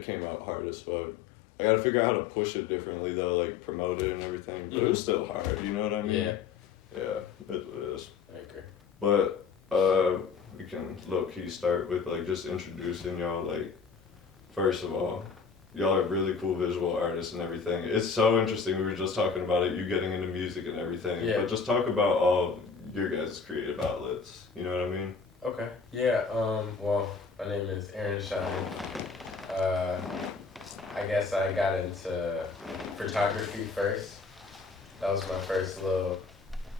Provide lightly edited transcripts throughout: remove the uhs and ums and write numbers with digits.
it came out hard as fuck. I gotta figure out how to push it differently though, like promote it and everything. But it was still hard, you know what I mean? Yeah. Yeah, it is. I agree. But we can low key start with like just introducing y'all. Like, first of all, y'all are really cool visual artists and everything. It's so interesting. We were just talking about it. You getting into music and everything. Yeah. But just talk about all your guys' creative outlets. You know what I mean? Okay. Yeah. Well, my name is aaronshyne. I guess I got into photography first. That was my first little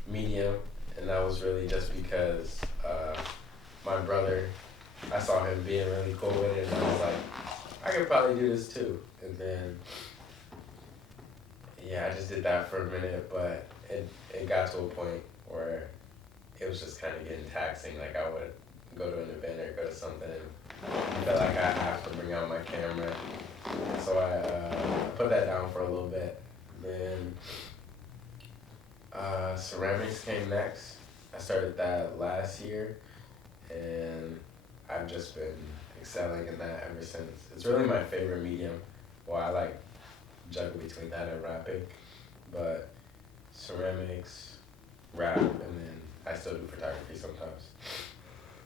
medium, and that was really just because my brother, I saw him being really cool with it, and I was like, I could probably do this too. And then, yeah, I just did that for a minute, but it got to a point where it was just kind of getting taxing. Like, I would go to an event or go to something and felt like I have to bring out my camera. So I put that down for a little bit. Then ceramics came next. I started that last year, and I've just been excelling in that ever since. It's really my favorite medium. Well, I like juggle between that and rapping, but ceramics, rap, and then I still do photography sometimes.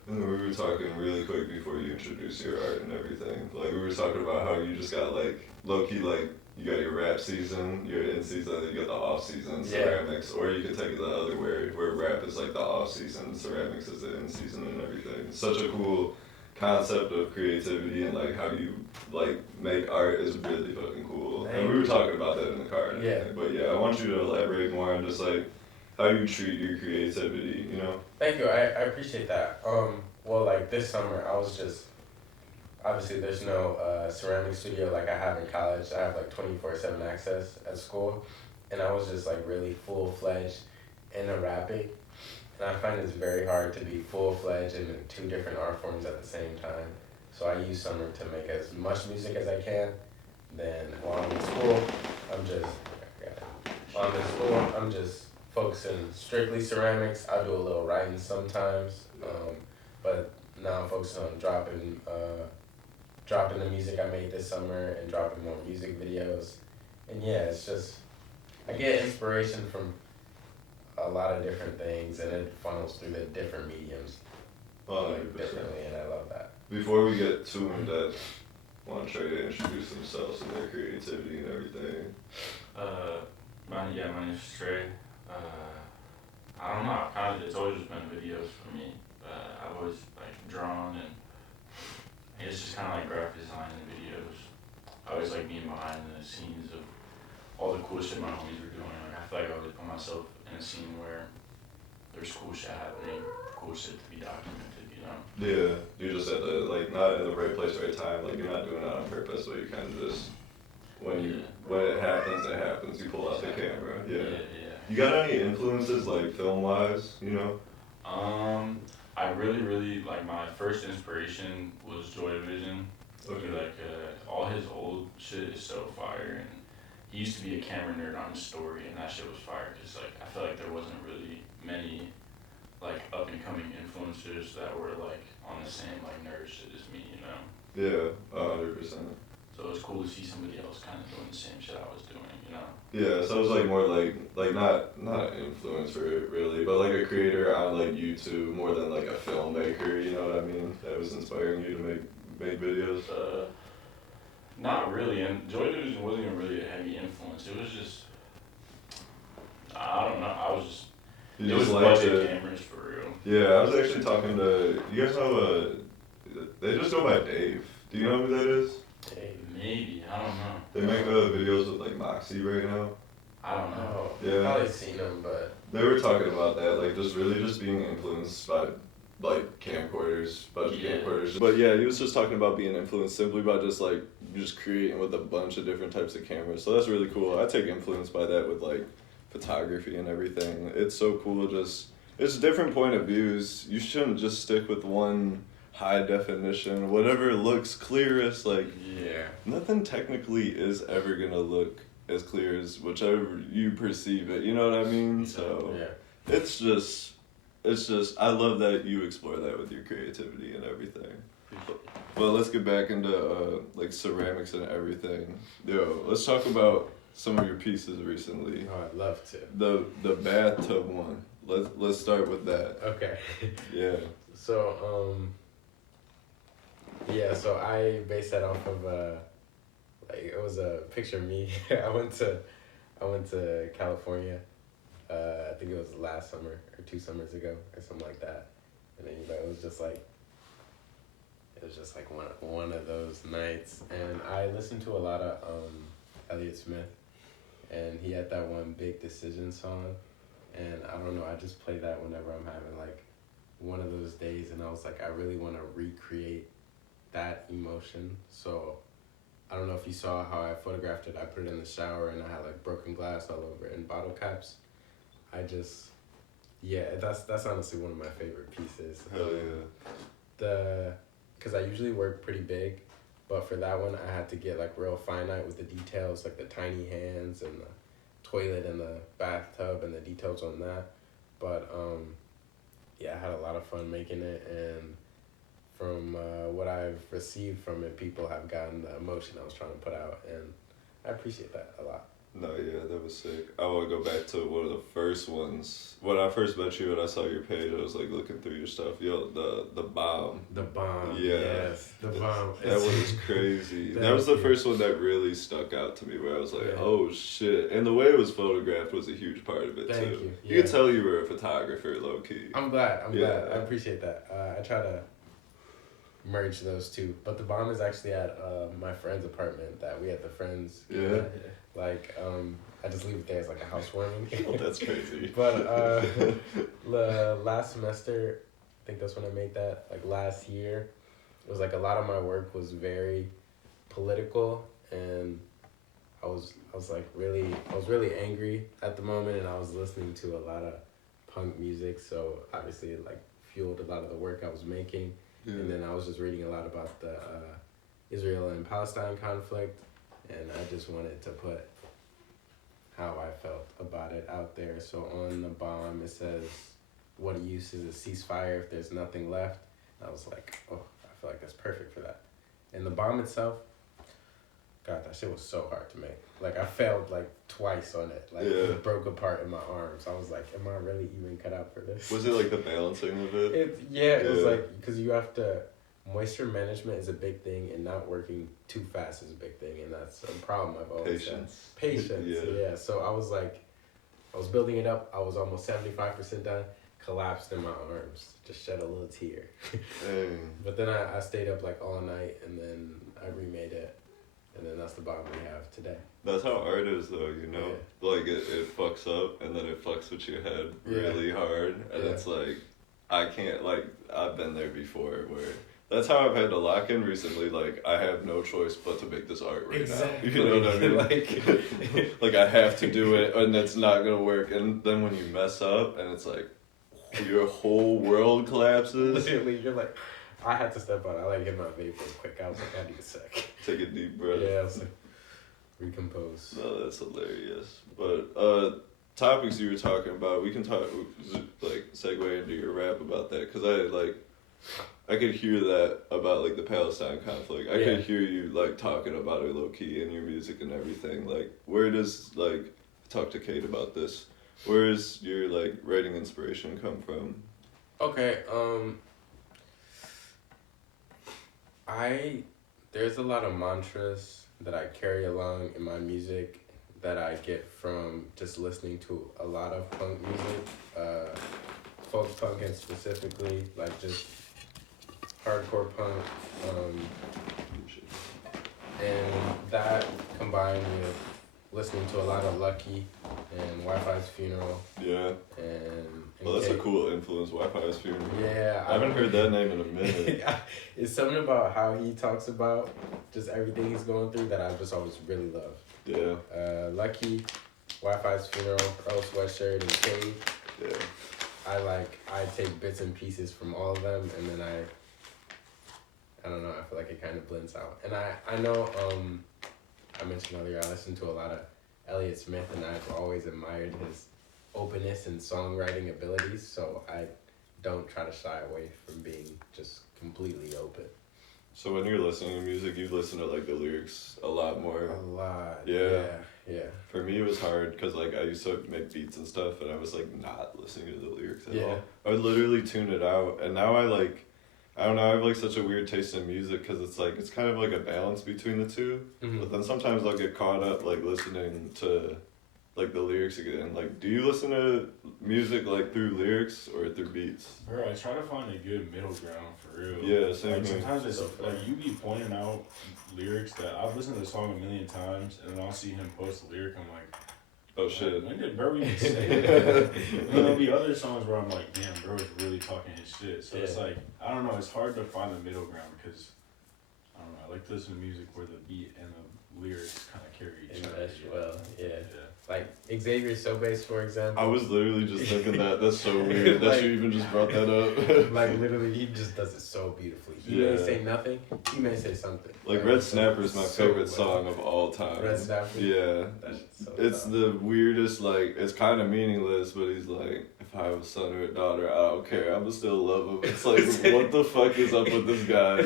And we were talking really quick before you introduced your art and everything. Like, we were talking about how you just got, like, low-key, like, you got your rap season, your in-season, then you got the off-season ceramics. Or you could take it the other way, where rap is, like, the off-season, ceramics is the in-season and everything. It's such a cool concept of creativity, and, like, how you, like, make art is really fucking cool. And we were talking about that in the car and everything. But, yeah, I want you to elaborate more on just, like, how you treat your creativity, you know? Thank you. I appreciate that. Well, like this summer, I was just, obviously there's no ceramic studio like I have in college. I have like 24/7 access at school. And I was just like really full-fledged into rapping. And I find it's very hard to be full-fledged in two different art forms at the same time. So I use summer to make as much music as I can. Then while I'm in school, I'm just focusing strictly ceramics. I do a little writing sometimes, but now I'm focusing on dropping the music I made this summer and dropping more music videos. And yeah, it's just, I get inspiration from a lot of different things, and it funnels through the different mediums differently, and I love that. Before we get too in depth, I want Trey to introduce themselves and their creativity and everything. My name is Trey. I don't know, it's always just been videos for me. I've always like drawn, and it's just kind of like graphic design and videos. I always like being behind the scenes of all the cool shit my homies were doing. Like, I feel like I always put myself in a scene where there's cool shit happening, cool shit to be documented, you know? Yeah, you're just at the, like, not in the right place, right time. Like, you're not doing it on purpose, but you kind of just, when it happens, it happens. You pull out the camera. Yeah. You got any influences, like, film-wise, you know? I really, like, my first inspiration was Joy Division. Okay. Like, all his old shit is so fire, and he used to be a camera nerd on his story, and that shit was fire, because, like, I feel like there wasn't really many, like, up-and-coming influencers that were, like, on the same, like, nerd shit as me, you know? Yeah, 100%. So it was cool to see somebody else kind of doing the same shit I was doing, you know? Yeah, so it was like more like not an influencer really, but like a creator on like YouTube more than like a filmmaker, you know what I mean? That was inspiring you to make videos. Not really, and Joy Division wasn't even really a heavy influence. It was just, I don't know, it was budget cameras for real. Yeah, I was actually talking to, you guys know, they just go by Dave. Do you know who that is? Cade. Maybe, I don't know. They make videos with like Moxie right now. I don't know. Yeah. I've probably seen them, but They were talking about that, like just being influenced by like camcorders, budget camcorders. But yeah, he was just talking about being influenced simply by just creating with a bunch of different types of cameras. So that's really cool. I take influence by that with like photography and everything. It's so cool. It's different point of views. You shouldn't just stick with one high definition. Whatever looks clearest, like nothing technically is ever gonna look as clear as whichever you perceive it. You know what I mean? So it's just I love that you explore that with your creativity and everything. Appreciate it. Well, let's get back into like ceramics and everything. Yo, let's talk about some of your pieces recently. Oh, I'd love to. The bathtub one. Let's start with that. Okay. Yeah. So yeah, so I based that off of like it was a picture of me. I went to California. I think it was last summer or 2 summers ago or something like that. And then it was just like one of those nights. And I listened to a lot of Elliott Smith, and he had that one Big Decision song. And I don't know, I just play that whenever I'm having like one of those days, and I was like, I really want to recreate that emotion. So I don't know if you saw how I photographed it. I put it in the shower, and I had like broken glass all over it and bottle caps. That's honestly one of my favorite pieces. Hell yeah. Because I usually work pretty big, but for that one I had to get like real finite with the details, like the tiny hands and the toilet and the bathtub and the details on that. But I had a lot of fun making it, and from what I've received from it, people have gotten the emotion I was trying to put out, and I appreciate that a lot. No, yeah, that was sick. I want to go back to one of the first ones. When I first met you and I saw your page, I was like looking through your stuff. Yo, the bomb. The bomb. Yeah. Yes, the bomb. That one was crazy. That was the first one that really stuck out to me, where I was like, oh shit. And the way it was photographed was a huge part of it Thank too. you. You could tell you were a photographer, low key. I'm glad. I appreciate that. I try to merge those two. But the bomb is actually at my friend's apartment that we had the friends. Yeah. Like, I just leave it there as like a housewarming. That's crazy. But last semester, I think that's when I made that. Like last year, it was like a lot of my work was very political, and I was really angry at the moment, and I was listening to a lot of punk music, so obviously it like fueled a lot of the work I was making. Yeah. And then I was just reading a lot about the Israel and Palestine conflict, and I just wanted to put how I felt about it out there. So on the bomb it says, what use is a ceasefire if there's nothing left? And I was like, oh, I feel like that's perfect for that. And the bomb itself, God, that shit was so hard to make. Like, I failed like twice on it. Like, it broke apart in my arms. I was like, am I really even cut out for this? Was it like the balancing of it? It was like, because you have to, moisture management is a big thing, and not working too fast is a big thing, and that's a problem I've always had. Patience. Yeah. So I was like, I was building it up. I was almost 75% done. Collapsed in my arms. Just shed a little tear. But then I stayed up like all night, and then I remade it. And then that's the bomb we have today. That's how art is, though, you know? Yeah. Like, it fucks up, and then it fucks with your head really hard. And it's like, I can't, like, I've been there before where... That's how I've had to lock in recently. Like, I have no choice but to make this art right now. You know what I mean? Like, I have to do it, and it's not going to work. And then when you mess up, and it's like, your whole world collapses. Literally, you're like... I had to step out. I like hit my vape real quick. I was like, I need a sec. Take a deep breath. Yeah, I was like, recompose. No, that's hilarious. But topics you were talking about, we can talk, like, segue into your rap about that. Because I could hear that about, like, the Palestine conflict. I could hear you, like, talking about it low-key in your music and everything. Like, where does, like, talk to Cade about this. Where does your, like, writing inspiration come from? Okay, there's a lot of mantras that I carry along in my music that I get from just listening to a lot of punk music, folk punk, and specifically like just hardcore punk, and that combined with listening to a lot of Lucky and Wi-Fi's Funeral. Yeah. And well, that's a cool influence, Wi-Fi's Funeral. Yeah. I haven't heard that name in a minute. It's something about how he talks about just everything he's going through that I've just always really loved. Yeah. Lucky, Wi-Fi's Funeral, Pearl Sweatshirt, and Cade. Yeah. I take bits and pieces from all of them, and then I don't know, I feel like it kind of blends out. And I know, I mentioned earlier, I listen to a lot of Elliott Smith, and I've always admired his openness and songwriting abilities, so I don't try to shy away from being just completely open. So when you're listening to music, you listen to like the lyrics a lot more. A lot. Yeah. Yeah. For me, it was hard because like I used to make beats and stuff, and I was like not listening to the lyrics at all. I would literally tune it out, and now I like, I don't know, I have like such a weird taste in music because it's like it's kind of like a balance between the two. Mm-hmm. But then sometimes I'll get caught up like listening to like the lyrics again. Like, do you listen to music like through lyrics or through beats? Bro, I try to find a good middle ground for real. Yeah, same Like here. sometimes it's like you be pointing out lyrics that I've listened to the song a million times, and then I'll see him post a lyric. I'm like, Oh shit. when did bro even say that? And there'll be other songs where I'm like, damn, bro is really talking his shit. So it's like, I don't know, it's hard to find the middle ground because I don't know. I like to listen to music where the beat and the lyrics kind of carry each other. Well, like Xavier Sobeys, for example. I was literally just thinking that. That's so weird that you even just brought that up. Like literally, he just does it so beautifully. He may say nothing. He may say something. Like Red Snapper is my favorite song of all time. Red Snapper. Yeah, it's the weirdest. Like it's kind of meaningless, but he's like, if I have a son or a daughter, I don't care. I'm gonna still love him. It's like, what the fuck is up with this guy?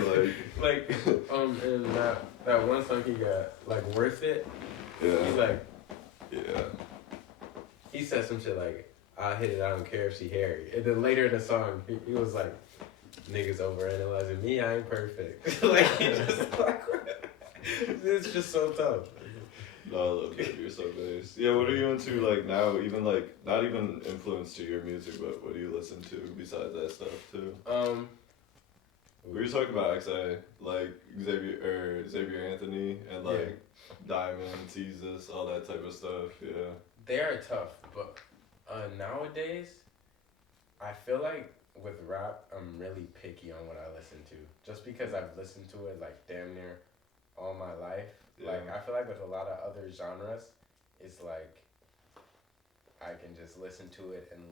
Like, and that one song he got, like Worth It. Yeah. He's like. Yeah. He said some shit like, I hit it, I don't care if she hairy. And then later in the song, he was like, niggas overanalyzing me, I ain't perfect. Like, he just like, it's just so tough. No, I love that. You're so nice. Yeah, what are you into like now? Even like, not even influence to your music, but what do you listen to besides that stuff too? We were talking about XA, like Xavier Anthony, and like Diamond, Jesus, all that type of stuff. Yeah. They are tough, but nowadays, I feel like with rap, I'm really picky on what I listen to. Just because I've listened to it like damn near all my life. Yeah. Like I feel like with a lot of other genres, it's like I can just listen to it and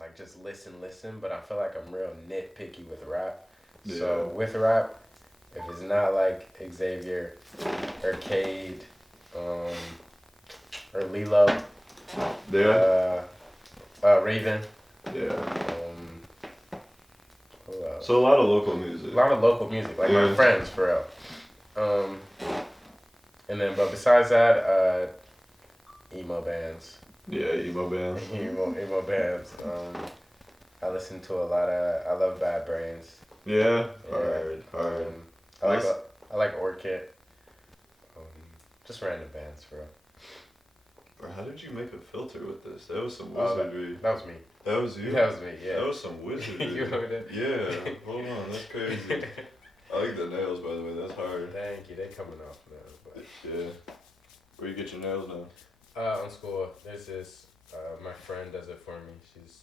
like just listen. But I feel like I'm real nitpicky with rap. Yeah. So with rap, if it's not like Xavier or Cade, or Lilo, Raven. Yeah. Who else? So a lot of local music. A lot of local music, like my friends for real. And then, but besides that, emo bands. Yeah, emo bands. emo bands. I listen to a lot of. I love Bad Brains. Yeah. Hard. I like Orchid. Just random bands, bro. Bro, how did you make a filter with this? That was some wizardry. That was me. That was you? That was me, yeah. That was some wizardry. You heard it? Yeah. Hold on, that's crazy. I like the nails, by the way. That's hard. Thank you. They're coming off now. But. Yeah. Where you get your nails now? On school. There's this. My friend does it for me. She's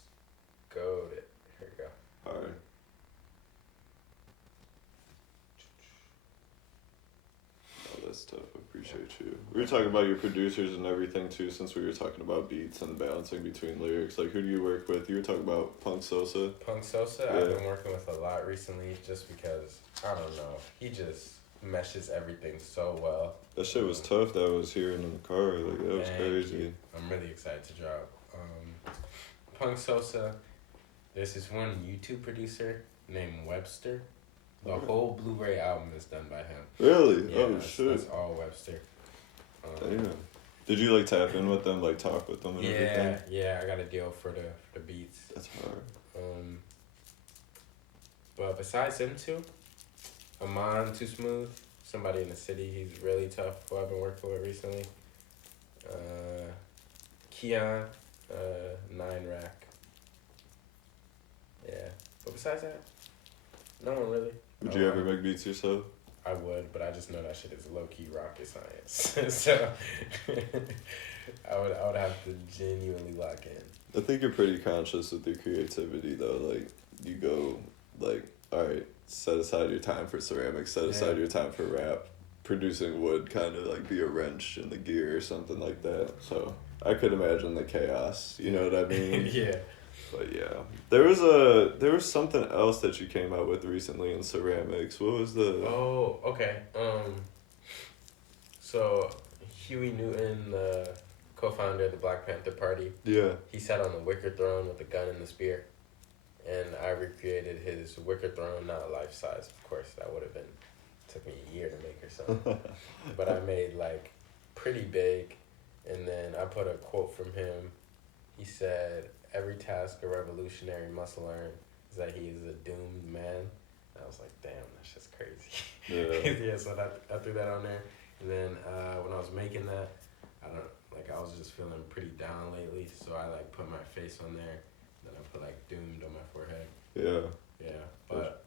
goated. Here we go. Alright. Oh, that's tough. I appreciate you. We were talking about your producers and everything too, since we were talking about beats and balancing between lyrics. Like, who do you work with? You were talking about Punk Sosa. Punk Sosa, I've been working with a lot recently just because, I don't know, he just meshes everything so well. That shit was tough that I was hearing in the car. Like, that was crazy. I'm really excited to drop. Punk Sosa, there's this one YouTube producer named Webster. The whole Blu Ray album is done by him. Really? Yeah, shit. That's all Webster. Damn. Did you like tap in with them, like talk with them and everything? Yeah, I got a deal for the beats. That's hard. But besides them two, Amon Too Smooth, somebody in the city, he's really tough, who I've been working with recently. Keon, 9 Rack. Yeah. But besides that, no one really. Would you ever make beats yourself? I would, but I just know that shit is low-key rocket science. So I would have to genuinely lock in. I think you're pretty conscious with your creativity though. Like, you go like, alright, set aside your time for ceramics, set aside your time for rap. Producing would kind of like be a wrench in the gear or something like that. So I could imagine the chaos, you know what I mean? Yeah. But yeah, there was something else that you came out with recently in ceramics. What was the? Oh, okay. So Huey Newton, the co-founder of the Black Panther Party. Yeah. He sat on the wicker throne with the gun and the spear, and I recreated his wicker throne, not life size, of course. That would have been took me a year to make or something. But I made like pretty big, and then I put a quote from him. He said, "Every task a revolutionary must learn is that he is a doomed man." And I was like, "Damn, that's just crazy." Yeah. So I threw that on there, and then when I was making that, I was just feeling pretty down lately, so I like put my face on there. Then I put like doomed on my forehead. Yeah. Yeah, but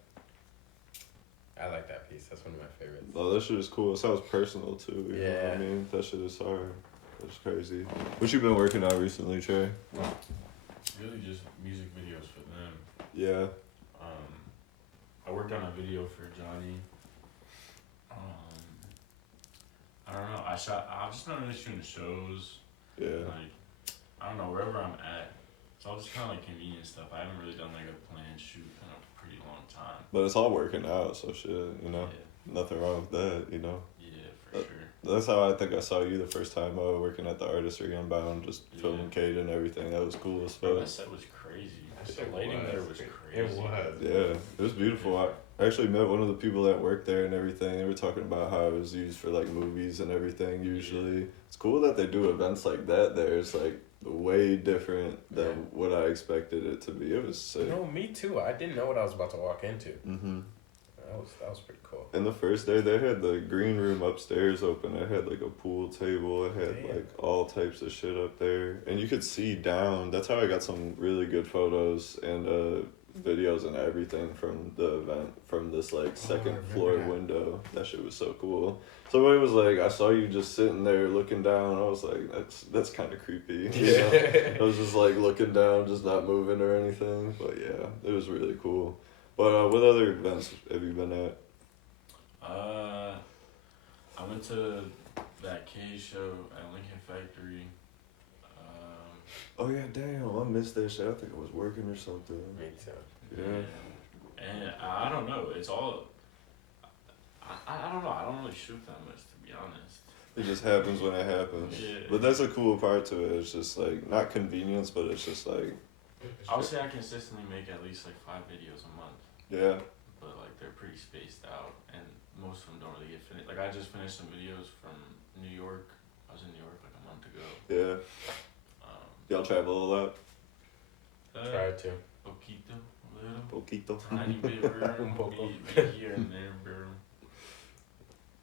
I like that piece. That's one of my favorites. Oh, that shit is cool. It sounds personal too. You know what Yeah. I mean, that shit is hard. That's crazy. What you been working on recently, Trey? Really just music videos for them. Yeah. I worked on a video for Johnny. I don't know. I've just been really shooting shows. Yeah. Like, I don't know, wherever I'm at. It's all just kind of like convenient stuff. I haven't really done like a planned shoot in a pretty long time. But it's all working out, so shit, you know? Yeah, Nothing wrong with that, you know? yeah, for sure. That's how I think I saw you the first time working at the Artistry Inbound, just filming Cade and everything. That was cool as Bro, fuck. that set was crazy. That The shit lighting was. there was crazy. It was. Yeah, it was beautiful. I actually met one of the people that worked there and everything. They were talking about how it was used for like movies and everything usually. It's cool that they do events like that there. It's like way different than what I expected it to be. It was sick. No, me too. I didn't know what I was about to walk into. Mm-hmm. That was pretty cool. And the first day they had the green room upstairs open. It had like a pool table. It had like all types of shit up there. And you could see down. That's how I got some really good photos and videos and everything from the event, from this like second floor window. That shit was so cool. Somebody was like, I saw you just sitting there looking down. I was like, that's kind of creepy. You know? I was just like looking down, just not moving or anything. But yeah, it was really cool. But what other events have you been at? I went to that Cade show at Lincoln Factory. Oh yeah, damn! I missed that shit. I think I was working or something. Me too. Yeah. And I don't know. It's all. I don't know. I don't really shoot that much, to be honest. It just happens when it happens. Yeah. But that's a cool part to it. It's just like not convenience, but it's just like. I would say I consistently make at least like 5 videos a month. Yeah. But like they're pretty spaced out, and most of them don't really get finished. Like I just finished some videos from New York. I was in New York like a month ago. Yeah. Y'all travel a lot? Try to. Poquito, a little. Poquito. Tiny bit, bro. Un poco. Be here and there, bro.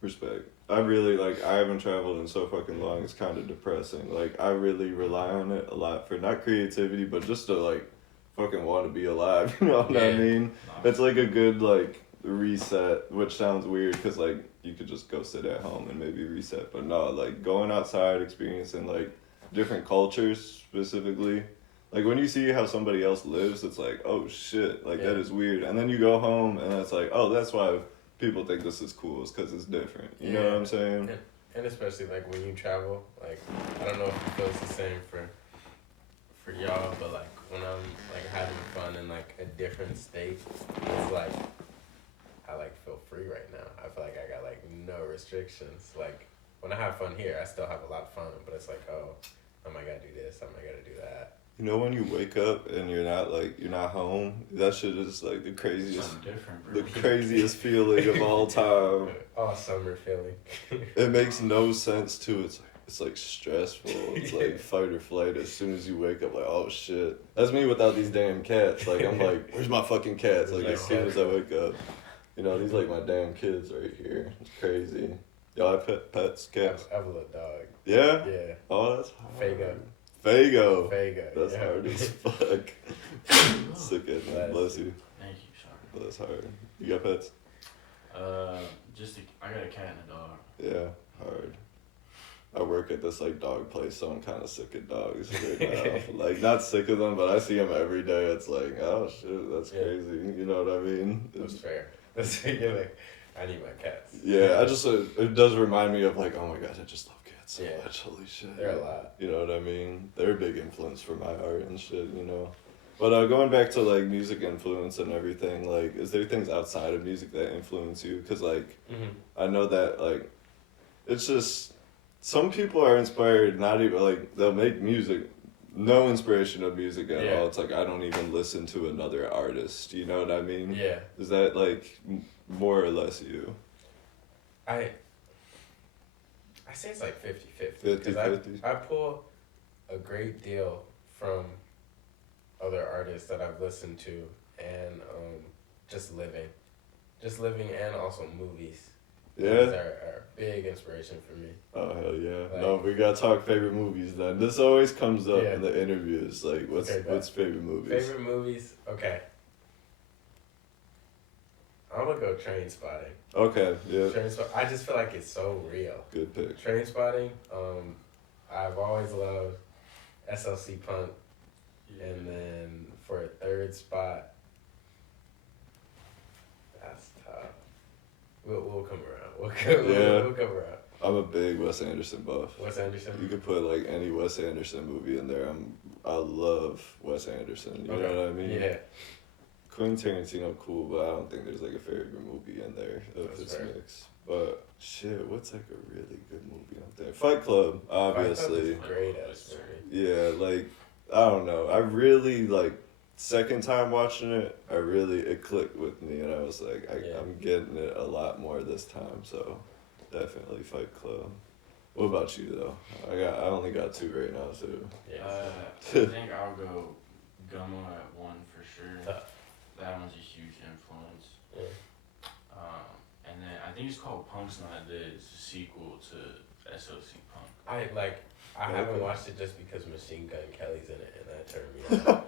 Respect. I really I haven't traveled in so fucking long. It's kind of depressing. Like I really rely on it a lot for not creativity, but just to like fucking want to be alive. You know what I mean? It's like a good like reset, which sounds weird because like you could just go sit at home and maybe reset, but no, like going outside, experiencing like different cultures specifically. Like when you see how somebody else lives, it's like, oh shit, like that is weird. And then you go home and it's like, oh, that's why people think this is cool, is because it's different. You know what I'm saying? And especially like when you travel, like I don't know if it feels the same for y'all, but like when I'm like having fun in like a different state, it's like I like feel free right now. I feel like I got like no restrictions. Like when I have fun here, I still have a lot of fun, but it's like, oh, I might gotta do this, I might gotta do that. You know when you wake up and you're not home, that shit is like the craziest, the craziest feeling of all time. Oh, summer feeling. It makes no sense too. It's like stressful. It's like fight or flight. As soon as you wake up, like, oh shit. That's me without these damn cats. Like I'm like, where's my fucking cats? Like as soon as I wake up, you know, these like my damn kids right here. It's crazy. Y'all have pets, cats? I have a little dog. Yeah. Yeah. Oh, that's hard. Fago. That's hard as fuck. Sick at me. Bless you. Thank you, sorry. That's hard. You got pets? I got a cat and a dog. Yeah, hard. I work at this like dog place, so I'm kind of sick of dogs right now. Like not sick of them, but I see them every day. It's like, oh shit, that's crazy. You know what I mean? That's fair. You're like, I need my cats. Yeah, I just it does remind me of like, oh my god, I just love cats so much. Holy shit. They're a lot. You know what I mean? They're a big influence for my art and shit. You know. But going back to like music influence and everything, like, is there things outside of music that influence you? Because like, I know that like, it's just some people are inspired. Not even like they'll make music no inspiration of music at Yeah. all. It's like I don't even listen to another artist. You know what I mean? Yeah. Is that like more or less you? I say it's like 50-50. 50-50? I pull a great deal from other artists that I've listened to and just living and also movies. Yeah. Those are big inspiration for me. Oh hell yeah! Like, No, we gotta talk favorite movies then. This always comes up Yeah. in the interviews. Like, what's favorite movies? Favorite movies? Okay. I'm gonna go Train Spotting. Okay, yeah. I just feel like it's so real. Good pick. Train Spotting. I've always loved SLC Punk, and then for a third spot, that's tough. We'll come around. We'll come around. I'm a big Wes Anderson buff. Wes Anderson. You could put like any Wes Anderson movie in there. I love Wes Anderson. You Okay. know what I mean? Yeah. Quentin Tarantino, cool, but I don't think there's like a favorite movie in there if That's it's fair. mixed. But shit, what's like a really good movie out there? Fight Club, obviously. Fight Club is great ass movie. Yeah, like I don't know. I really like second time watching it. it clicked with me, and I was like, I'm getting it a lot more this time. So definitely Fight Club. What about you though? I only got 2 right now too. Yeah. I think I'll go Gummo at 1 for sure. Tough. That one's a huge influence. Yeah. And then I think it's called Punk's Not Dead. It's a sequel to SOC Punk. I haven't watched it just because Machine Gun Kelly's in it, and that turned me off.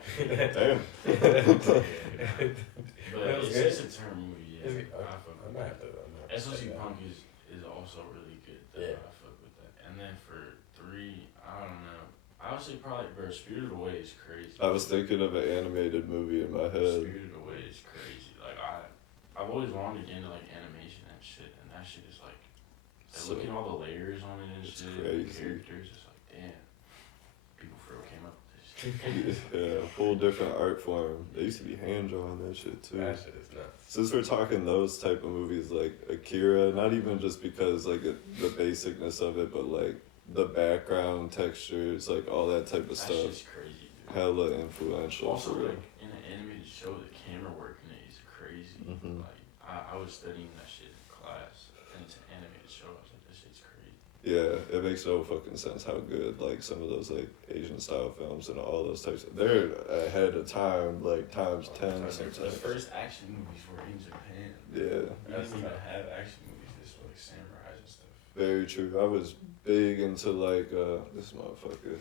Damn. But That was it's good. just a turn movie. Yeah. Is it? I fuck I'm with gonna that. have to SOC check that out. Punk is also really good. Yeah. I fuck with that. And then for 3, I don't know. I would say probably, bro, Spirited Away is crazy. I was thinking of an animated movie in my head. Spirited Away is crazy. Like I've always wanted to get into like animation and shit, and that shit is like looking at all the layers on it and it's shit, crazy. the characters. It's like damn, people for real came up with this shit. Yeah, a whole different art form. They used to be hand drawn that shit too. That shit is nuts. Since we're talking those type of movies like Akira, not even just because like the basicness of it, but like the background textures, like all that type of That stuff. shit's crazy, dude. Hella influential. Also, for real. like in an animated show, the camera work in it is crazy. Mhm. Like I was studying that shit in class, and it's an animated show. I was like, this shit's crazy. Yeah, it makes no fucking sense how good like some of those like Asian style films and all those types they're ahead of time, like times 10 The sometimes. first action movies were in Japan. Yeah. We didn't even have action movies. This was like samurais and stuff. Very true. I was big into like this motherfucker.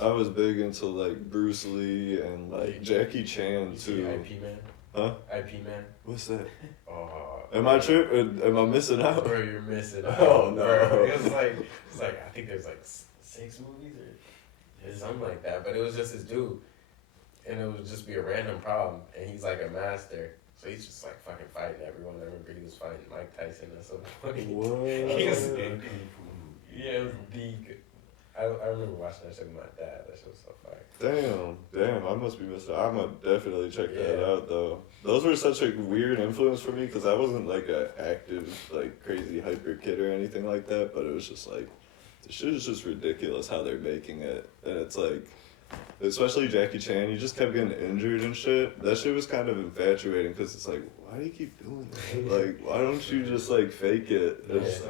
I was big into like Bruce Lee and like Jackie Chan You see too. IP Man? Huh? IP Man? What's that? Oh. Am I tripping? Am I missing out? Bro, you're missing out. Oh, no. Bro. It's like I think there's like 6 movies or something like that. But it was just this dude, and it would just be a random problem, and he's like a master. So he's just like fucking fighting everyone. I remember he was fighting Mike Tyson at some point. What? He was, yeah, it was the. I remember watching that shit with my dad. That shit was so fire. Damn, I must be missing out. I'm gonna definitely check that Yeah. out though. Those were such a weird influence for me because I wasn't like a active, like crazy hyper kid or anything like that, but it was just like, the shit is just ridiculous how they're making it. And it's like, especially Jackie Chan, he just kept getting injured and shit. That shit was kind of infatuating because it's like, why do you keep doing that? Like, why don't you just like fake it? And It's-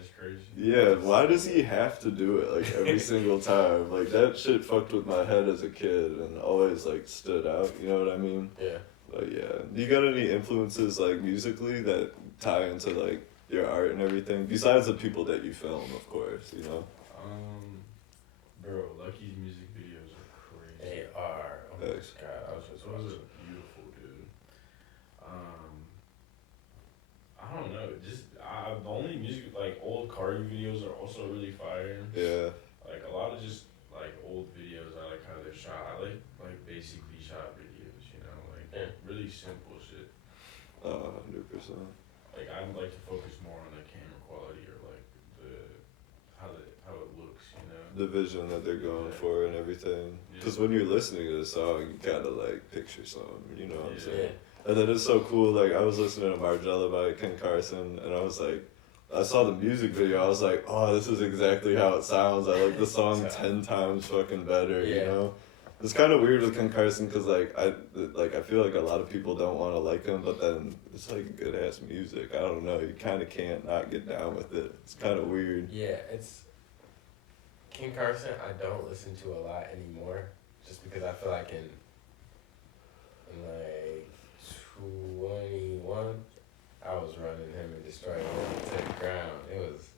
it's crazy. yeah, why does he have to do it like every single time? Like that shit fucked with my head as a kid and always like stood out, you know what I mean? Yeah. But yeah. Do you got any influences like musically that tie into like your art and everything? Besides the people that you film, of course, you know? Bro, Lucky's music videos are crazy. They are. Oh my Thanks. god, I was just Those watching. are beautiful, dude. I don't know. Just the only music like old Cardi videos are also really fire. Yeah. Like a lot of just like old videos, I like how they're shot. I like basically shot videos, you know, like really simple shit. 100%. Like I'd like to focus more on the camera quality or like how it looks, you know. The vision that they're going Yeah. for and everything. Because Yeah. when you're listening to the song, you gotta like picture something, you know what I'm Yeah. saying? And then it's so cool, like I was listening to Margella by Ken Carson and I was like, I saw the music video, I was like, oh, this is exactly how it sounds. I like the song 10 times fucking better, you know? It's kind of weird with Ken Carson because, I feel like a lot of people don't want to like him, but then it's, like, good-ass music. I don't know. You kind of can't not get down with it. It's kind of weird. Yeah, it's... Ken Carson, I don't listen to a lot anymore, just because I feel like in like, 21, I was running him and destroying him to the ground. It was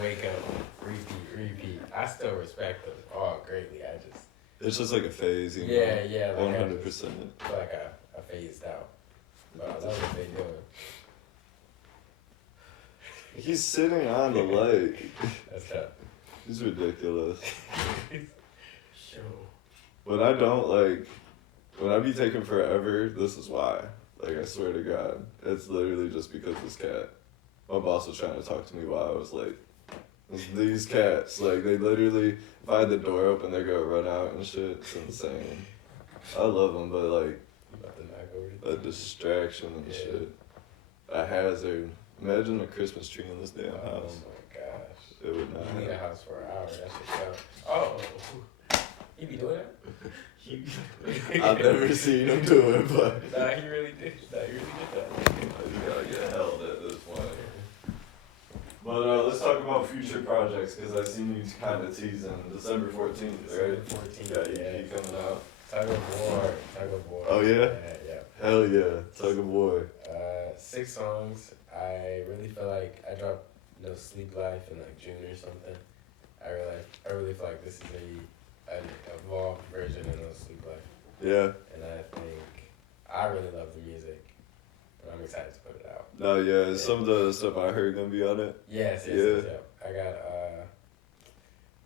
wake up, repeat. I still respect them all greatly. It's just like a phase, you know? Yeah. Like 100%. I feel like I phased out. But I love what they doing. He's sitting on the lake. That's tough. He's ridiculous. Sure. But I don't, like... When I be taking forever, this is why. Like, I swear to God. It's literally just because this cat. My boss was trying to talk to me while I was late. It's these cats, like, they literally, if I had the door open, they're gonna run out and shit. It's insane. I love them, but, like, a distraction and shit. A hazard. Imagine a Christmas tree in this damn house. Oh my gosh. It would not You need a happen. house for an hour. That shit sounds... Oh. You be doing that? I've never seen him do it, but... Nah, he really did. Nah, he really did that. You gotta get held at this point. But let's talk about future projects, because I seen you kind of teasing December 14th, right? December 14th, Got yeah. EP coming out. Tug of War. Oh, yeah? Yeah. Hell yeah, Tug of War. 6 songs. I really feel like I dropped No Sleep Life in like June or something. I really feel like this is an evolved version of No Sleep Life. Yeah. And I think I really love the music. And I'm excited to put it out. No, yeah, is some of the stuff I heard gonna be on it? Yes. I got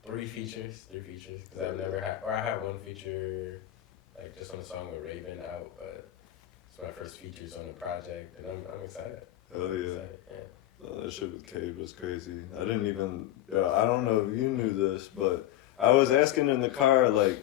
3 features. Because I've never had, or I had 1 feature, like just on a song with Raven out, but it's my first features on the project, and I'm excited. Hell yeah. Yeah. No, that shit with Cade was crazy. I didn't even, I don't know if you knew this, but I was asking in the car, like,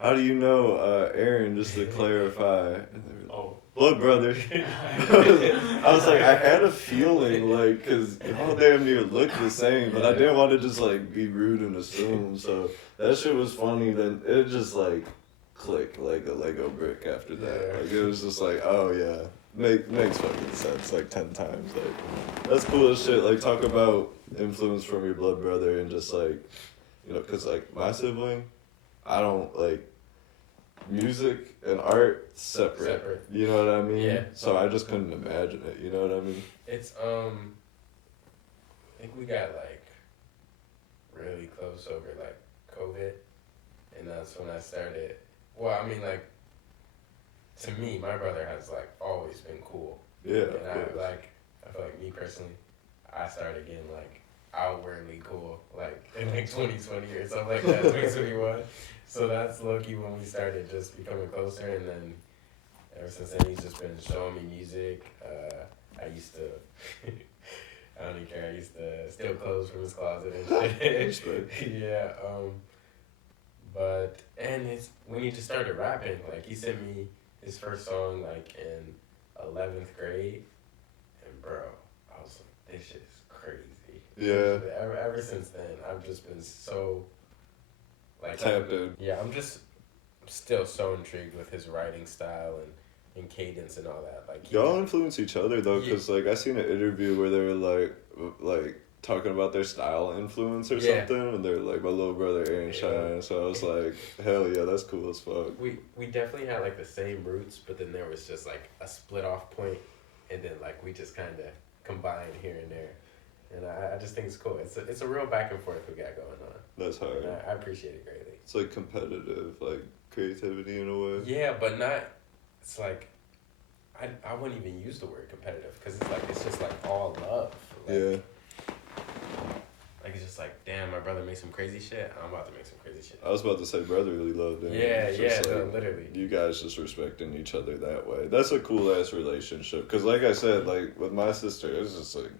how do you know Aaron, just to clarify? And they were like, Oh. Blood brother. I was like, I had a feeling, like, because y'all damn near look the same, but I didn't want to just, like, be rude and assume. So that shit was funny. Then it just, like, clicked like a Lego brick after that. Like, it was just like, oh, yeah. Makes fucking sense, like, 10 times. Like, that's cool as shit. Like, talk about influence from your blood brother and just, like, you know, because, like, my sibling, I don't, like, music and art separate. You know what I mean? Yeah. So I just couldn't imagine it. You know what I mean? It's I think we got like really close over like COVID, and that's when I started. Well, I mean, like, to me, my brother has like always been cool. Yeah. And I feel like me personally, I started getting like outwardly cool like in like 2020 or something like that, 2021. So that's low-key when we started just becoming closer, and then ever since then he's just been showing me music. I used to, I don't even care, I used to steal clothes from his closet and shit. Yeah, and it's, when he just started rapping, like he sent me his first song like in 11th grade, and bro, I was like, this shit is crazy. Yeah. Ever since then, I've just been so... like tapped in. Yeah, I'm still so intrigued with his writing style and cadence and all that. Like Y'all influence each other though, because like I seen an interview where they were like talking about their style influence or something, and they're like my little brother aaronshyne. So I was like, hell yeah, that's cool as fuck. We definitely had like the same roots, but then there was just like a split off point, and then like we just kind of combined here and there. And I just think it's cool. It's a real back and forth we got going on. That's hard. And I appreciate it greatly. It's like competitive, like creativity in a way. Yeah, but not. It's like I wouldn't even use the word competitive, because it's just like all love. Like, yeah. Like it's just like, damn, my brother made some crazy shit. I'm about to make some crazy shit. I was about to say brotherly love. Yeah, like, no, literally. You guys just respecting each other that way. That's a cool ass relationship. Because like I said, like with my sister, it's just like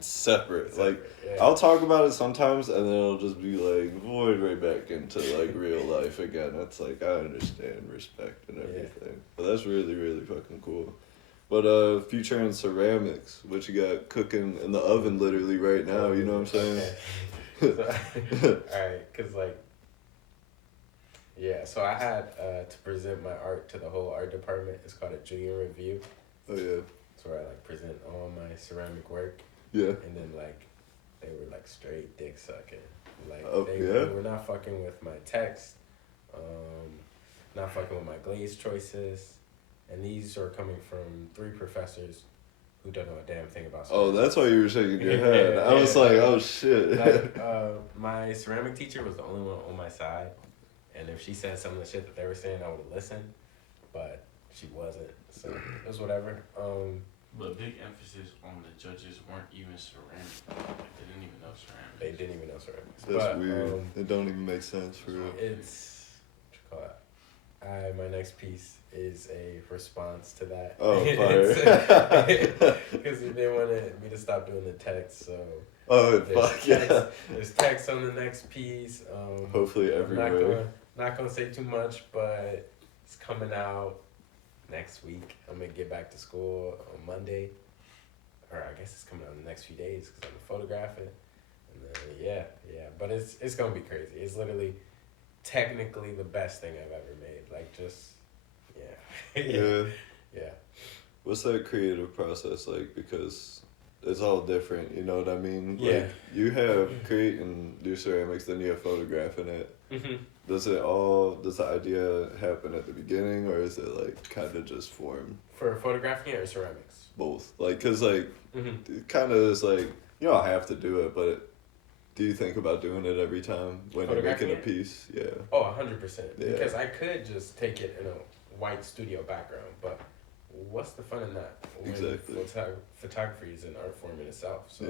separate. Like I'll talk about it sometimes, and then it'll just be like void right back into like real life again. It's like I understand respect and everything, but that's really really fucking cool. But future in ceramics, what you got cooking in the oven literally right now, you know what I'm saying? Okay. Alright, cause like, yeah, so I had to present my art to the whole art department. It's called a junior review. Oh yeah. It's where I like present all my ceramic work. Yeah. And then like, they were like straight dick sucking. Like yeah? they were not fucking with my text, not fucking with my glaze choices, and these are coming from 3 professors who don't know a damn thing about ceramics. Oh, that's why you were shaking your head. I was like, oh shit. Like, my ceramic teacher was the only one on my side, and if she said some of the shit that they were saying, I would have listened, but she wasn't, so it was whatever. But big emphasis on the judges weren't even ceramic. Like, they didn't even know ceramics. They didn't even know ceramics. That's weird. It don't even make sense for real. It's, what you call it? My next piece is a response to that. Oh, fire. Because they wanted me to stop doing the text, so. Oh, fuck yeah. There's text on the next piece. Hopefully everywhere. Not gonna say too much, but it's coming out next week. I'm gonna get back to school on Monday, or I guess it's coming out in the next few days because I'm photographing. And then yeah, but it's gonna be crazy. It's literally, technically the best thing I've ever made. Like just, yeah. Yeah. What's that creative process like? Because it's all different, you know what I mean? Yeah. Like, you have create and do ceramics, then you have photographing it. Mm-hmm. Does the idea happen at the beginning, or is it like kind of just formed? For photographing or ceramics? Both. Like, cause like, Mm-hmm. it kind of is like, you don't have to do it, but do you think about doing it every time when you're making a piece? Yeah. Oh, 100%. Yeah. Because I could just take it in a white studio background, but what's the fun in that? When Exactly. Photography is an art form in itself, so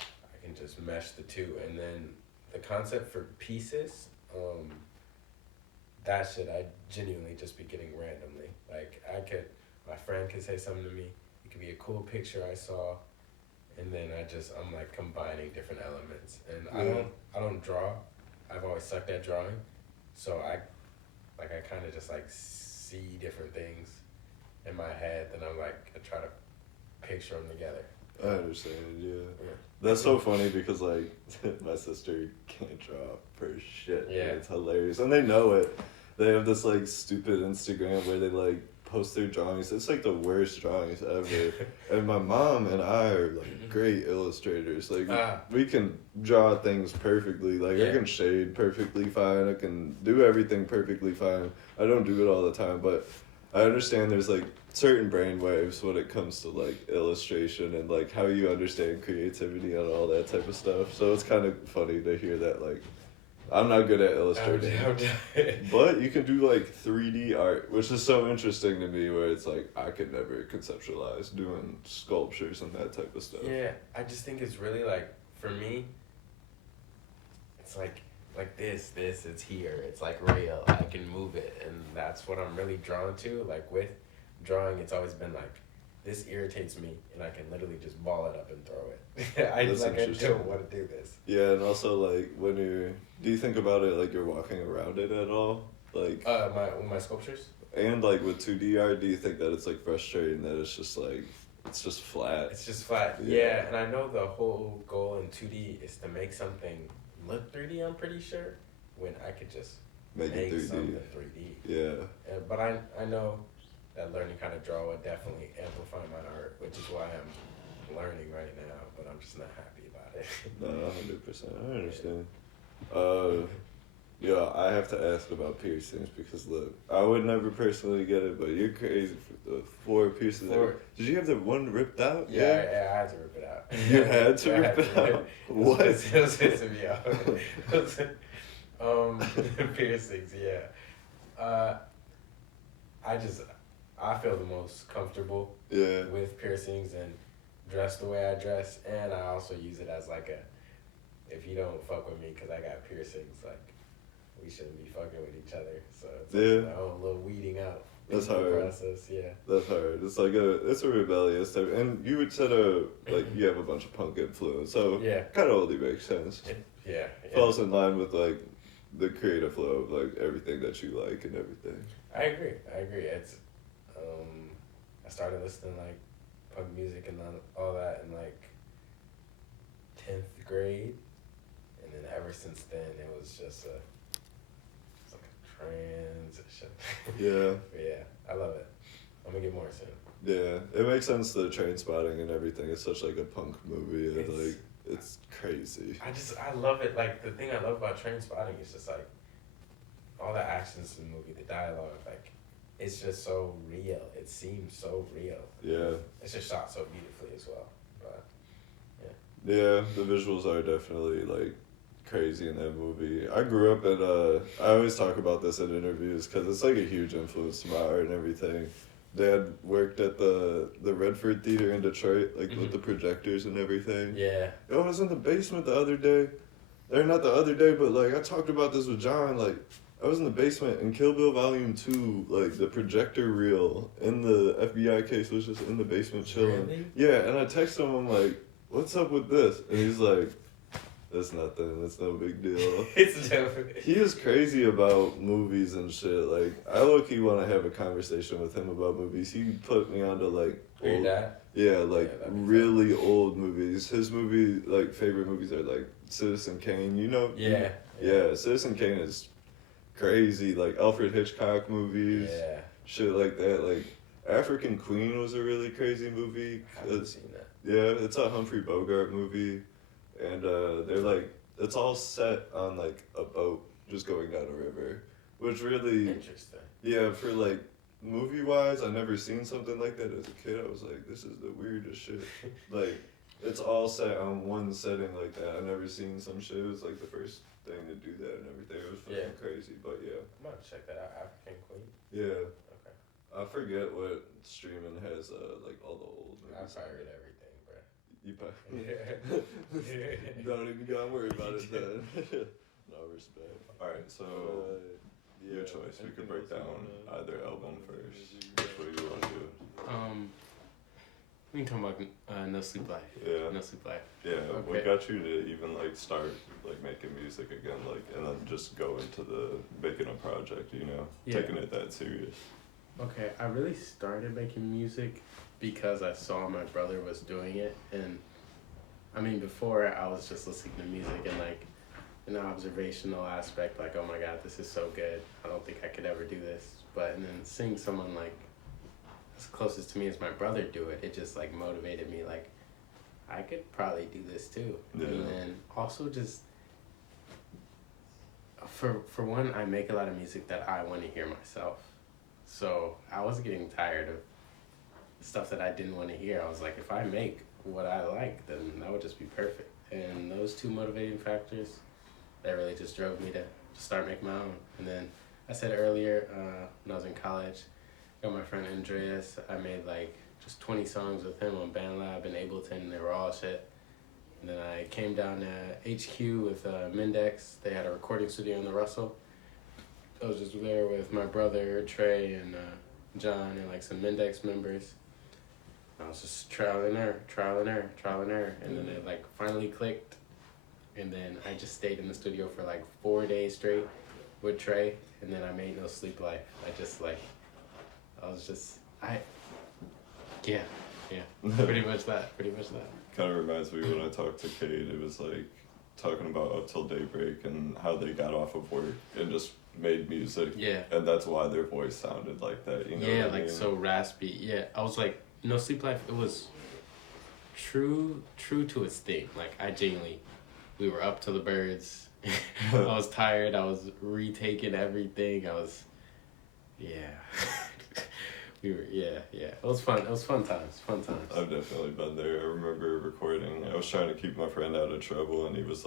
I can just mesh the two. And then the concept for pieces, that shit I genuinely just be getting randomly. Like my friend could say something to me, it could be a cool picture I saw, and then I'm like combining different elements. And I don't draw. I've always sucked at drawing, so I kind of just like see different things in my head, and I try to picture them together. I understand, yeah. That's so funny because, like, my sister can't draw for shit. Yeah. It's hilarious. And they know it. They have this, like, stupid Instagram where they, like, post their drawings. It's, like, the worst drawings ever. And my mom and I are, like, great illustrators. Like, we can draw things perfectly. Like, I can shade perfectly fine. I can do everything perfectly fine. I don't do it all the time, but I understand there's, like, certain brain waves when it comes to like illustration and like how you understand creativity and all that type of stuff. So it's kind of funny to hear that. Like, I'm not good at illustrating, but you can do like 3D art, which is so interesting to me, where it's like I could never conceptualize doing sculptures and that type of stuff. Yeah, I just think it's really like, for me, it's like this, it's here, it's like real, I can move it, and that's what I'm really drawn to. Like with drawing, it's always been like, this irritates me, and I can literally just ball it up and throw it. I don't want to do this. Yeah, and also like do you think about it like you're walking around it at all? Like my sculptures? And like with 2D art, do you think that it's like frustrating that it's just flat? It's just flat. Yeah, and I know the whole goal in 2D is to make something look 3D, I'm pretty sure, when I could just make it 3D. Something 3D. Yeah. But I know that learning how to draw would definitely amplify my art, which is why I'm learning right now, but I'm just not happy about it. No, 100%. I understand. Yeah, I have to ask about piercings because look, I would never personally get it, but you're crazy for the 4 piercings. Did you have the one ripped out? Yeah, I had to rip it out. You had to rip it out? What? It was pissing me off. Piercings, yeah. I feel the most comfortable with piercings and dress the way I dress, and I also use it as like if you don't fuck with me because I got piercings, like, we shouldn't be fucking with each other. So it's like my own little weeding out. That's hard. Process, yeah. That's hard. It's like it's a rebellious type, and you would said like you have a bunch of punk influence, so kind of only makes sense. Yeah. Falls in line with like the creative flow of like everything that you like and everything. I agree. It's I started listening like punk music and all that in like 10th grade, and then ever since then it was just it's like a transition. Yeah. Yeah, I love it. I'm gonna get more soon. Yeah, it makes sense. The train spotting and everything. It's such like a punk movie. It's crazy. I love it. Like the thing I love about Train Spotting is just like all the actions in the movie, the dialogue, like it's just so real. It seems so real. Yeah. It's just shot so beautifully as well. But yeah, the visuals are definitely like crazy in that movie. I grew up in I always talk about this in interviews because it's like a huge influence to my art and everything. Dad worked at the Redford Theater in Detroit, like with the projectors and everything. yeah. I was in the basement the other day. Or not the other day, but like I talked about this with John. Like I was in the basement in Kill Bill Volume 2, like the projector reel in the FBI case was just in the basement chilling. Really? Yeah, and I texted him, I'm like, what's up with this? And he's like, that's nothing, that's no big deal. It's definitely. He is crazy about movies and shit. Like, I low-key want to have a conversation with him about movies. He put me onto, like, Your dad? yeah, like, Yeah, that'd be really old movies. His movie, like, favorite movies are, like, Citizen Kane, you know? Yeah. Yeah, Citizen Kane is crazy. Like, Alfred Hitchcock movies, Yeah. shit like that. Like, African Queen was a really crazy movie. I haven't seen that. Yeah, it's a Humphrey Bogart movie. And they're like, it's all set on like a boat just going down a river, which really, Interesting. yeah, for like movie wise, I never seen something like that as a kid. I was like, this is the weirdest shit. Like, it's all set on one setting like that. I never seen some shit. It was like the first thing to do that and everything. It was fucking crazy, but yeah. I'm gonna check that out. African Queen. Yeah. Okay. I forget what streaming has like all the old I movies. pirate everything, bro. You Yeah. don't even gotta worry about it then. No respect. Alright, so your choice. We could break down either album first. Which way you want to do it? We can talk about No Sleep Life. Yeah. No Sleep Life. Yeah, what Okay. got you to even like start like making music again, like, and then just go into the making a project, you know, Yeah. taking it that serious? Okay, I really started making music because I saw my brother was doing it, and I mean before I was just listening to music and like an observational aspect, like, oh my god, this is so good, I don't think I could ever do this. But and then seeing someone like as closest to me as my brother do it, it just like motivated me, like I could probably do this too. Yeah. And then also just for one, I make a lot of music that I want to hear myself. So I was getting tired of stuff that I didn't want to hear. I was like, if I make what I like, then that would just be perfect. And those two motivating factors, that really just drove me to start making my own. And then I said earlier, when I was in college, got my friend Andreas. I made like just 20 songs with him on BandLab in Ableton. They were all shit. And then I came down to HQ with Mindex. They had a recording studio in the Russell. I was just there with my brother, Trey, and John, and like some Mindex members. I was just trial and error. And then it like finally clicked. And then I just stayed in the studio for like 4 days straight with Trey. And then I made No Sleep Life. Pretty much that. Kind of reminds me when I talked to Cade, it was like talking about Up Till Daybreak and how they got off of work and just made music. Yeah. And that's why their voice sounded like that, you know? Yeah, what I like mean? so raspy. Yeah, I was like, No Sleep Life, it was true to its thing. Like, we were up to the birds. I was tired. I was retaking everything. It was fun. It was fun times. I've definitely been there. I remember recording. I was trying to keep my friend out of trouble, and he was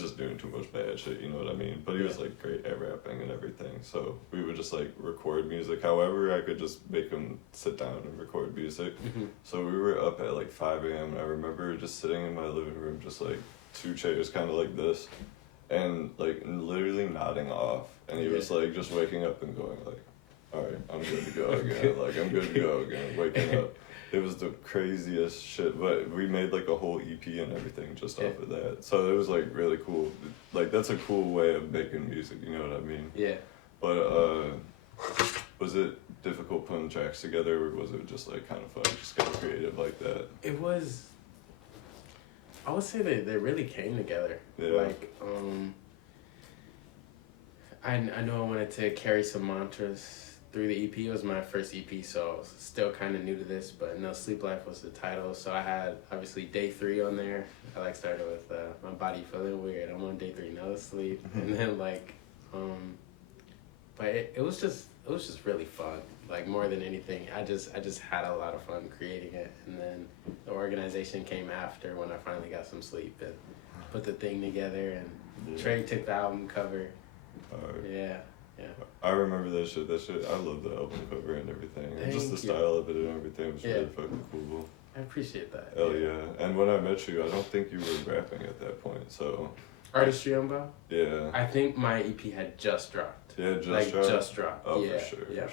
just doing too much bad shit, you know what I mean? But he was like great at rapping and everything. So we would just like record music. However, I could just make him sit down and record music. Mm-hmm. So we were up at like 5 a.m. and I remember just sitting in my living room, just like 2 chairs kind of like this, and like literally nodding off. And he was like just waking up and going like, all right, I'm good to go again. Like, I'm good to go again. Waking up. It was the craziest shit. But we made, like, a whole EP and everything just off of that. So it was, like, really cool. Like, that's a cool way of making music, you know what I mean? Yeah. But, was it difficult putting tracks together, or was it just like kind of fun, just kind of creative like that? It was. I would say they really came together. Yeah. Like I know I wanted to carry some mantras through the EP. It was my first EP, so I was still kind of new to this, but No Sleep Life was the title. So I had, obviously, Day 3 on there. I, like, started with my body feeling weird. I'm on Day 3, no sleep. And then, like, but it was just really fun. Like, more than anything, I just had a lot of fun creating it. And then the organization came after when I finally got some sleep and put the thing together. And Trey took the album cover. Yeah. I remember that shit. I love the album cover and everything. Thank Just the you. style of it and everything was really fucking cool. I appreciate that. Hell yeah. And when I met you, I don't think you were rapping at that point, so. Artistry Unbound? Yeah. I think my EP had just dropped. Yeah, Just dropped. Oh, yeah, for sure. yeah.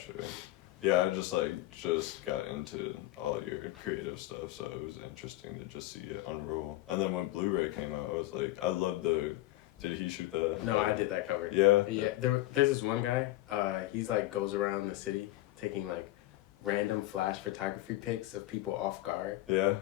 Yeah, I just got into all your creative stuff, so it was interesting to just see it unroll. And then when Blu Ray came out, I was like, I love the. Did he shoot that? No, I did that cover. Yeah? Yeah, there's this one guy, he's like goes around the city taking like random flash photography pics of people off guard. Yeah?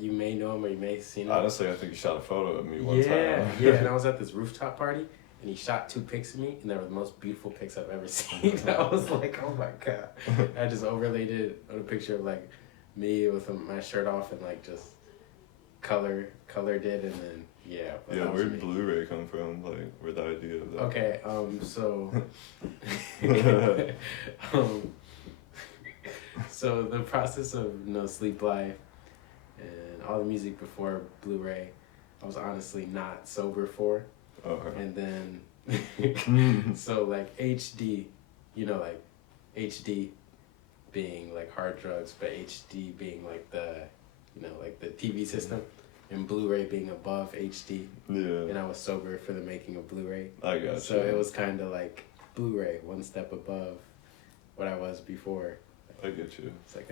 You may know him or you may have seen him. Honestly, I think he shot a photo of me one time. Yeah, and I was at this rooftop party and he shot 2 pics of me and they were the most beautiful pics I've ever seen. I was like, oh my God. I just overlaid it on a picture of like me with my shirt off and like just colored it and then yeah. Yeah, where'd Blu Ray come from? Like, where'd the idea of that? Okay, so so the process of No Sleep Life and all the music before Blu Ray, I was honestly not sober for. Okay. And then so like HD, like HD being like hard drugs, but HD being like the like the TV system. And Blu-ray being above HD. Yeah. And I was sober for the making of Blu-ray. I got you. So it was kind of like Blu-ray, one step above what I was before. I get you. It's like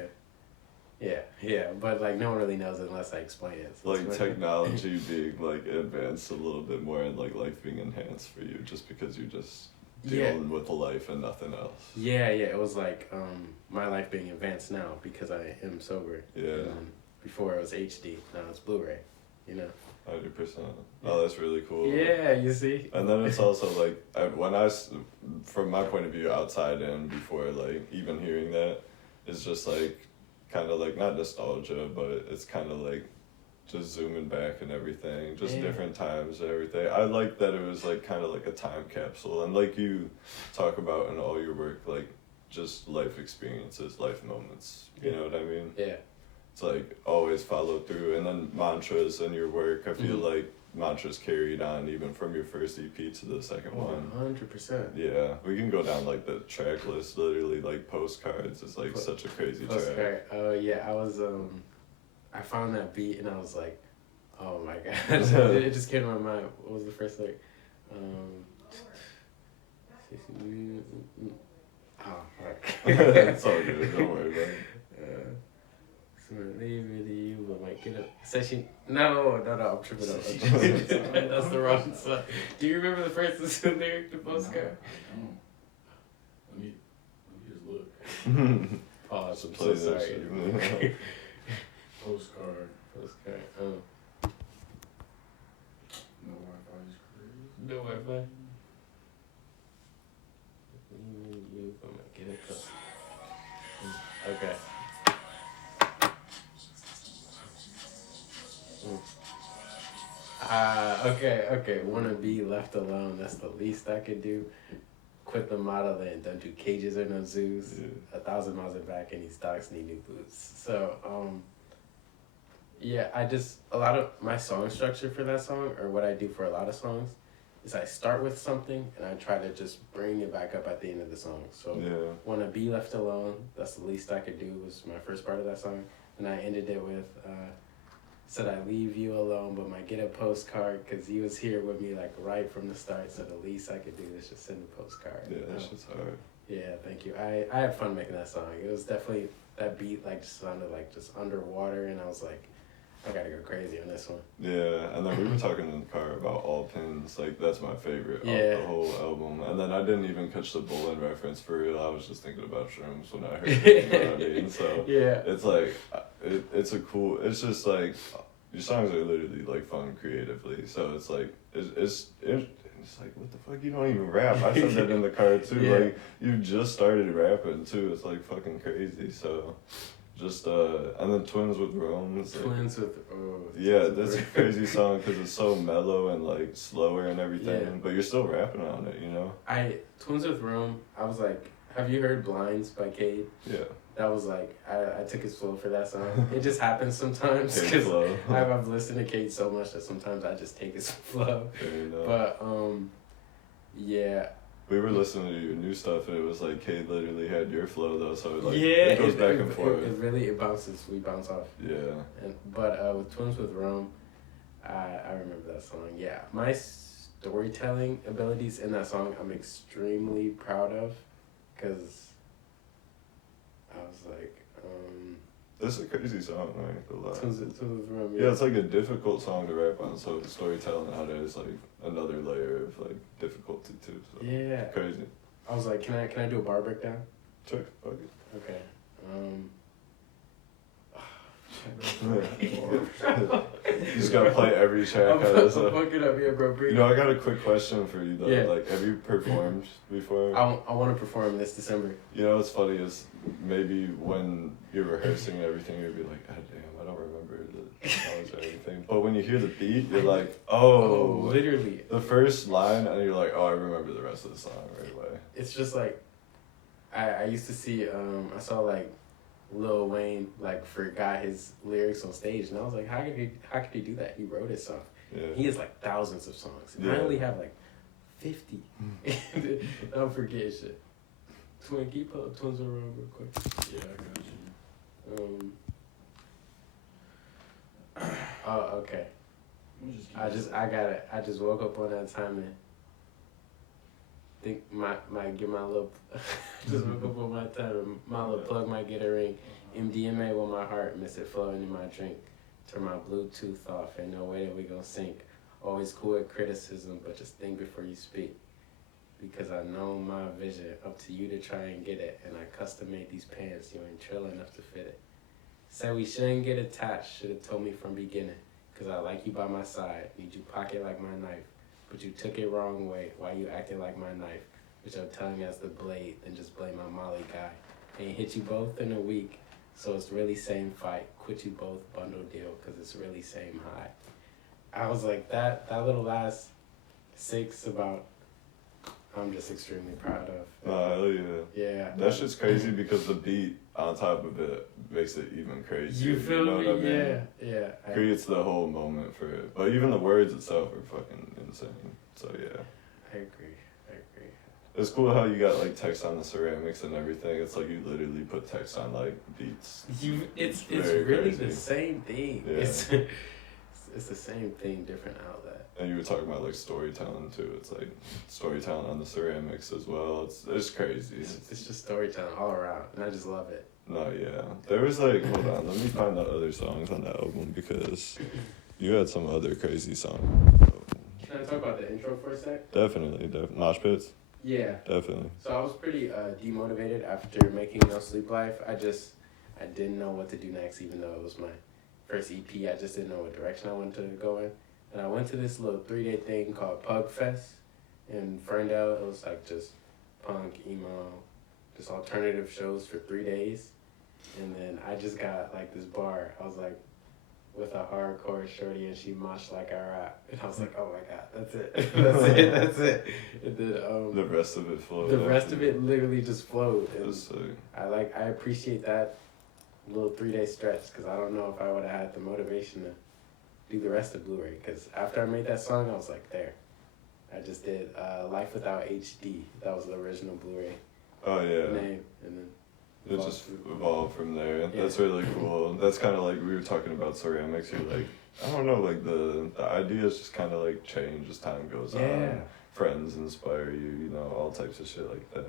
yeah, but like no one really knows unless I explain it. So Like technology being like advanced a little bit more and like life being enhanced for you just because you're just dealing with life and nothing else. Yeah, it was like my life being advanced now because I am sober. Yeah. Before it was HD, now it's Blu-ray, 100%. Oh, that's really cool. Yeah, you see. And then it's also like from my point of view, outside and before, like even hearing that, it's just like kind of like not nostalgia, but it's kind of like just zooming back and everything, just different times and everything. I like that it was like kind of like a time capsule, and like you talk about in all your work, like just life experiences, life moments. You know what I mean? Yeah. It's like always follow through, and then mantras in your work. I feel like mantras carried on even from your first EP to the second one. 100%. Yeah, we can go down like the track list. Literally, like Postcards is like such a crazy track. Oh yeah, I was I found that beat and I was like, oh my god, it just came to my mind. What was the first lyric? Oh fuck. It's all good. Don't worry about it. So leave it to you, but might get up. Session. No, I'm tripping up. That's the wrong song. Do you remember the first lyric to Postcard? Let me just look. Oh, I'm so sorry. Postcard. No Wi-Fi is crazy. No Wi-Fi. You, but might get up. Okay. Okay. Wanna be left alone, that's the least I could do. Quit the modeling, don't do cages or no zoos. 1,000 miles and back and these dogs need new boots. So, yeah, a lot of my song structure for that song, or what I do for a lot of songs, is I start with something and I try to just bring it back up at the end of the song. So, Wanna be left alone, that's the least I could do, was my first part of that song. And I ended it with, said I leave you alone, but might get a postcard because he was here with me like right from the start. So the least I could do is just send a postcard. Yeah, that shit's hard. Yeah, thank you. I had fun making that song. It was definitely, that beat like just sounded like just underwater, and I was like, I gotta go crazy on this one. Yeah, and then we were talking in the car about all pins. Like that's my favorite Yeah. off the whole album. And then I didn't even catch the bowling reference for real. I was just thinking about shrooms when I heard it. You know what I mean? So Yeah. it's like it's a cool. It's just like your songs are literally like fun creatively. So it's like it's like, what the fuck, you don't even rap. I said that in the car too. Yeah. Like you just started rapping too. It's like fucking crazy. So just and then Twins with Rome. Twins with yeah, that's a crazy song because it's so mellow and like slower and everything. Yeah. But you're still rapping on it, you know. Twins with Rome. I was like, have you heard Blinds by Cade? Yeah. That was like, I took his flow for that song. It just happens sometimes Cade because flow. I've listened to Cade so much that sometimes I just take his flow. Fair enough. But yeah. We were listening to your new stuff and it was like Cade literally had your flow though, so like Yeah, it goes back and forth. It really bounces. We bounce off. Yeah. But with Twins with Rome, I remember that song. Yeah, my storytelling abilities in that song, I'm extremely proud of, because I was like, This is a crazy song, right? A lot. Twins with Rome. Yeah, it's like a difficult song to rap on, so the storytelling on it is like another layer of like difficulty too. So Yeah. crazy. I was like, can I do a bar breakdown? Sure, fuck it. Okay. You just gotta play every track I'm out of this. fucking up here, bro. You know, I got a quick question for you though. Yeah. Like, have you performed before? I want to perform this December. You know what's funny is maybe when you're rehearsing and everything, you'll be like, God damn, I don't remember the songs or anything. But when you hear the beat, you're like, oh, literally. the first line, and you're like, oh, I remember the rest of the song right away. It's just like, I used to see, I saw like Lil Wayne like forgot his lyrics on stage, and I was like, how could he do that? He wrote his song. Yeah. He has like thousands of songs. And I Yeah. only have like 50. Don't forget shit. Twin, keep up Twins around real quick. Yeah, I got you. Oh, okay. I just woke up on that time and think get my little just woke up on my time and my little plug might get a ring. MDMA with my heart, miss it flowing in my drink. Turn my Bluetooth off, ain't no way that we gon' sync. Always cool at criticism, but just think before you speak. Because I know my vision, up to you to try and get it. And I custom made these pants, you ain't trill enough to fit it. Said we shouldn't get attached, should've told me from beginning. Cause I like you by my side, need you pocket like my knife. But you took it wrong way, why you acting like my knife? With your tongue as the blade, then just blame my Molly guy. Ain't hit you both in a week, so it's really same fight. Quit you both bundle deal, cause it's really same high. I was like, that little last 6 about, I'm just extremely proud of. Hell yeah. Yeah. That shit's crazy because the beat on top of it makes it even crazier. You feel know me? what I mean? Yeah, yeah. Creates the whole moment for it. But even the words itself are fucking insane. So yeah. I agree. It's cool how you got like text on the ceramics and everything. It's like you literally put text on like beats. It's very really crazy. the same thing. Yeah. It's the same thing, different outlet. And you were talking about like storytelling too. It's like storytelling on the ceramics as well. It's crazy. It's just storytelling all around, and I just love it. No, yeah. There was like, hold on, let me find the other songs on that album because you had some other crazy songs. Can I talk about the intro for a sec? Definitely. Mosh pits? Yeah. Definitely. So I was pretty demotivated after making No Sleep Life. I didn't know what to do next, even though it was my first EP. I just didn't know what direction I wanted to go in. And I went to this little 3-day thing called Pug Fest in Ferndale. It was like just punk, emo, just alternative shows for 3 days. And then I just got like this bar. I was like with a hardcore shorty and she moshed like I rap. And I was like, oh my God, that's it. That's it. And then The rest of it flowed. the rest of it literally just flowed. And That's sick. I appreciate that little 3-day stretch because I don't know if I would have had the motivation to do the rest of Blu Ray. Because after I made that song, I was like, there. I just did Life Without HD. That was the original Blu Ray Oh yeah. name. And then It just evolved from there. Yeah. That's really cool. That's kind of like we were talking about ceramics. You're like, I don't know, like the ideas just kind of like change as time goes Yeah. on. Friends inspire you, you know, all types of shit like that.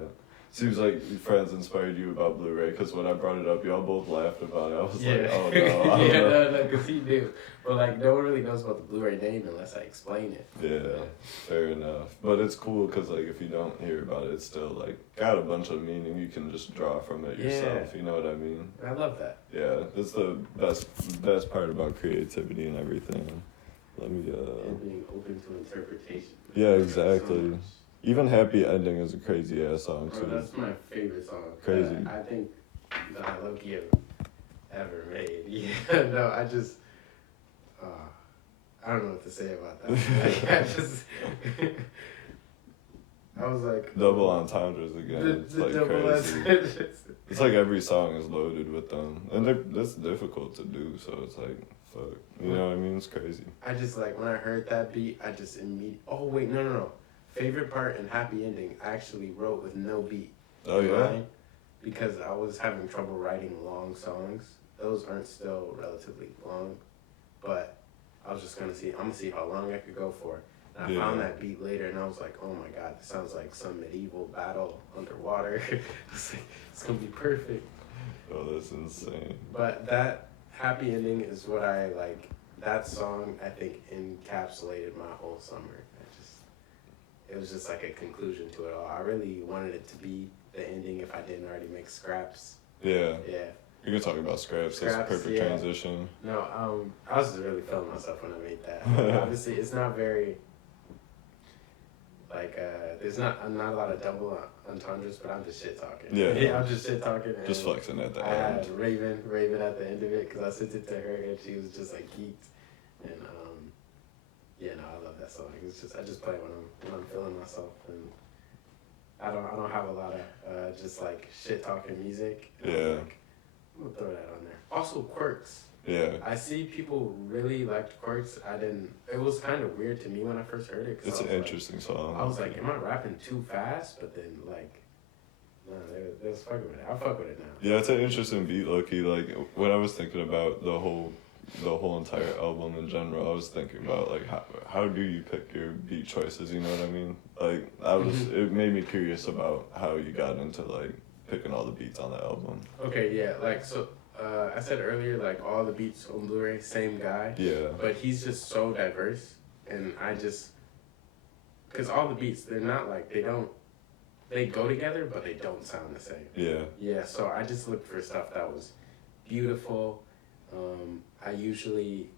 Seems like friends inspired you about Blu Ray, because when I brought it up, y'all both laughed about it. I was like, oh no, I don't know. no, because he do. But like, no one really knows about the Blu Ray name unless I explain it. Yeah, fair enough. But it's cool because like if you don't hear about it, it's still like got a bunch of meaning. You can just draw from it yourself. You know what I mean? I love that. Yeah, that's the best part about creativity and everything. Let me And being open to interpretation. Yeah, exactly. Even Happy Ending is a crazy ass song too. Bro, that's my favorite song. Crazy. I think that I low-key have ever made. Yeah, no, I just, I don't know what to say about that. Like, I was like. Double entendres again. It's like crazy. It's like every song is loaded with them. And that's difficult to do, so it's like, fuck. You know what I mean? It's crazy. I just like, when I heard that beat, I just immediately, oh wait, no. Favorite part and Happy Ending I actually wrote with no beat. Oh yeah? Because I was having trouble writing long songs. Those aren't still relatively long, but I was just gonna see how long I could go for. And I found that beat later, and I was like, oh my god, this sounds like some medieval battle underwater. It's gonna be perfect. Oh, that's insane. But that Happy Ending is what I like. That song, I think, encapsulated my whole summer. It was just like a conclusion to it all. I really wanted it to be the ending if I didn't already make scraps. Yeah. Yeah. You can talk about scraps. That's a perfect transition. No, I was just really feeling myself when I made that. Obviously, it's not very, like, there's not a lot of double entendres, but I'm just shit talking. Yeah, I'm just shit talking. Just flexing at the end. I had Raven at the end of it because I sent it to her and she was just like geeked. And yeah, no, I love that song. It's just I just play when I'm feeling myself, and I don't have a lot of just like shit talking music. Yeah. Like, I'm gonna throw that on there. Also quirks. Yeah. I see people really liked quirks. It was kind of weird to me when I first heard it. It's an interesting song. I was like, am I rapping too fast? But then like, no, they was fucking with it. I'll fuck with it now. Yeah, it's an interesting beat, low-key. Like when I was thinking about the whole entire album in general, I was thinking about like how do you pick your beat choices, you know what I mean? Like it made me curious about how you got into like picking all the beats on the album. Okay, yeah, like so I said earlier, like all the beats on Blu Ray, same guy. Yeah. But he's just so diverse, and because all the beats, they're not like, they go together, but they don't sound the same. Yeah. Yeah, so I just looked for stuff that was beautiful. I usually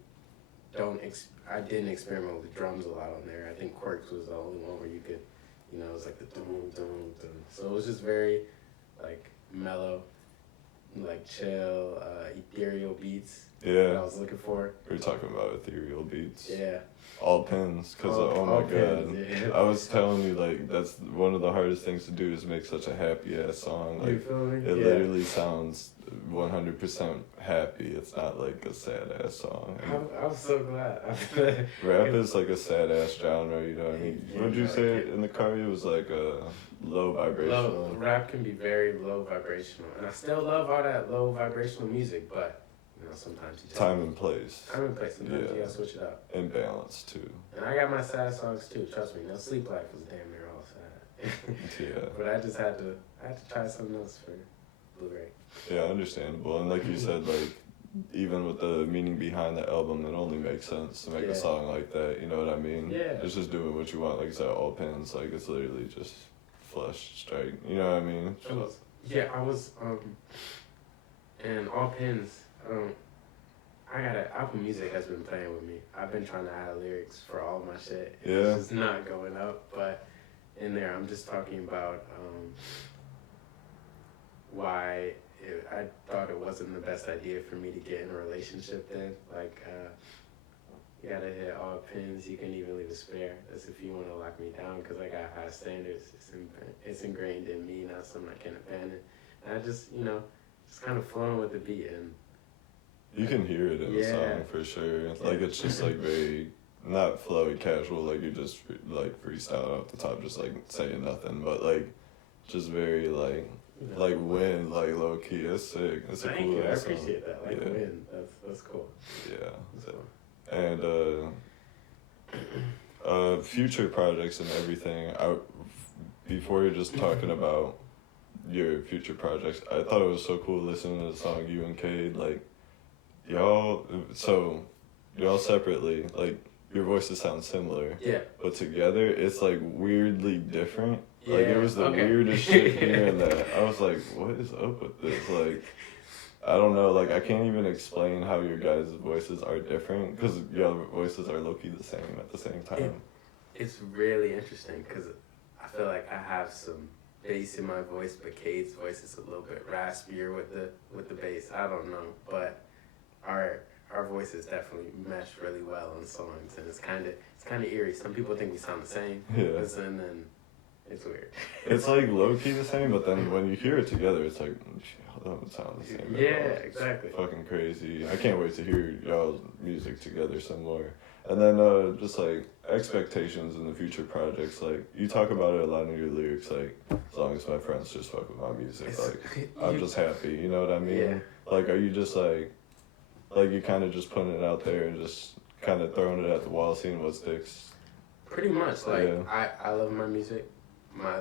I didn't experiment with the drums a lot on there. I think Quirks was the only one where you could, it was like the dum dum dum. So it was just very, like, mellow, like chill, ethereal beats. Yeah. That I was looking for. We're talking about ethereal beats. Yeah. All pins, because oh my god. Yeah. I was telling you, like, that's one of the hardest things to do is make such a happy ass song. Like, you feel me? it literally sounds 100% happy. It's not like a sad ass song. I'm so glad. Rap is like a sad ass genre, you know what I mean? Yeah, Would you say in the car it was like a low vibrational? Rap can be very low vibrational, and I still love all that low vibrational music, but sometimes you time and place. Sometimes you gotta switch it up. And balance too. And I got my sad songs too. Trust me. No, Sleep Life was damn near all sad. Yeah. But I just had to try something else for Blu Ray. Yeah, understandable. And like you said, like even with the meaning behind the album, it only makes sense to make a song like that. You know what I mean? Yeah. It's just doing what you want. Like I said, all pins. Like it's literally just flush strike. You know what I mean? Yeah, I was and all pins. Apple Music has been playing with me. I've been trying to add lyrics for all my shit. It's just not going up, but in there I'm just talking about why I thought it wasn't the best idea for me to get in a relationship then. Like, you gotta hit all pins, you can even leave a spare. That's if you wanna lock me down, because I got high standards. It's ingrained in me, not something I can't abandon. And I just, just kind of flowing with the beat, and you can hear it in the song for sure. Like it's just like very not flowy, casual. Like you just like freestyle off the top, just like saying nothing, but like just very like wind, like low key. It's sick. It's a cool song. I appreciate that. Like wind, that's cool. Yeah. And future projects and everything. Before you're just talking about your future projects. I thought it was so cool listening to the song you and Cade, like, y'all separately, like, your voices sound similar. Yeah. But together, it's, like, weirdly different. Yeah, Like, it was the okay. weirdest shit hearing that. I was like, what is up with this? Like, I don't know, like, I can't even explain how your guys' voices are different, because your voices are low-key the same at the same time. It's really interesting, because I feel like I have some bass in my voice, but Cade's voice is a little bit raspier with the bass. I don't know, but our voices definitely mesh really well on songs, and it's kind of eerie. Some people think we sound the same, Yeah. and then it's weird. It's like low-key the same, but then when you hear it together, it's like, that don't sound the same. Yeah, exactly. Fucking crazy. I can't wait to hear y'all's music together some more. And then just like expectations in the future projects, like you talk about it a lot in your lyrics, like as long as my friends just fuck with my music, like I'm just happy, you know what I mean? Yeah. Like are you just like you kind of just putting it out there and just kind of throwing it at the wall, seeing what sticks? Pretty much, like Yeah. I love my music.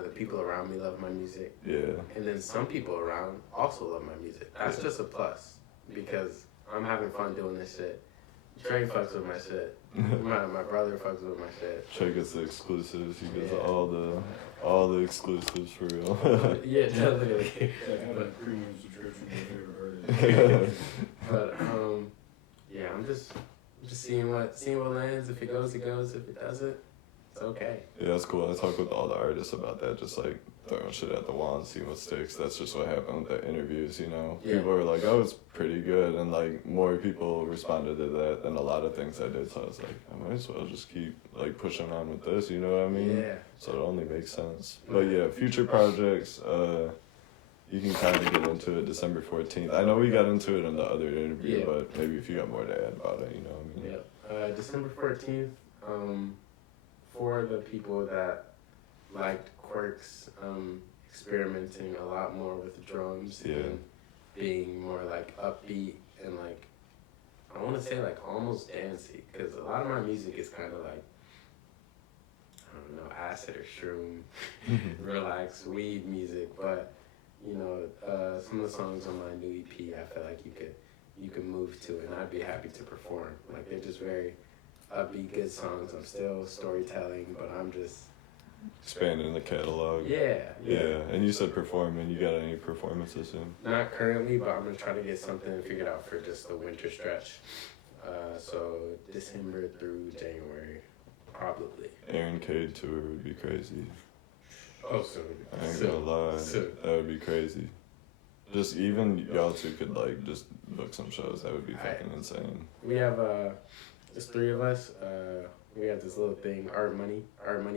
The people around me love my music. Yeah. And then some people around also love my music. That's just a plus, because I'm having fun doing this shit. Trey fucks with my shit. My brother fucks with my shit. Trey gets the exclusives. He gets Yeah. all the exclusives for real. Yeah, definitely. Premium subscription to your favorite artist. But yeah, I'm just seeing what lands. If it goes, it goes. If it doesn't, it's okay. Yeah, that's cool. I talk with all the artists about that, just like throwing shit at the wall and seeing what sticks. That's just what happened with the interviews, you know. Yeah. People were like, oh, it's pretty good, and like more people responded to that than a lot of things I did. So I was like, I might as well just keep like pushing on with this, you know what I mean? Yeah. So it only makes sense. But yeah, future projects, you can kind of get into it December 14th. I know we got into it in the other interview, Yeah. but maybe if you got more to add about it, you know what I mean? Yeah. December 14th. For the people that liked quirks, experimenting a lot more with drums and being more like upbeat and like, I want to say like almost dancey, because a lot of my music is kind of like, I don't know, acid or shroom, relax, weed music. But you know, some of the songs on my new EP, I feel like you could move to, and I'd be happy to perform. Like they're just very upbeat, good songs. I'm still storytelling, but I'm just Expanding the catalog. yeah. And you said performing. You got any performances soon? Not currently, but I'm gonna try to get something figured out for just the winter stretch. So December through January, probably. Aaron Cade tour would be crazy. Oh, soon. I ain't gonna lie. Soon. That would be crazy. Just even y'all two could like just book some shows. That would be fucking insane. We have there's three of us. We have this little thing, Art Money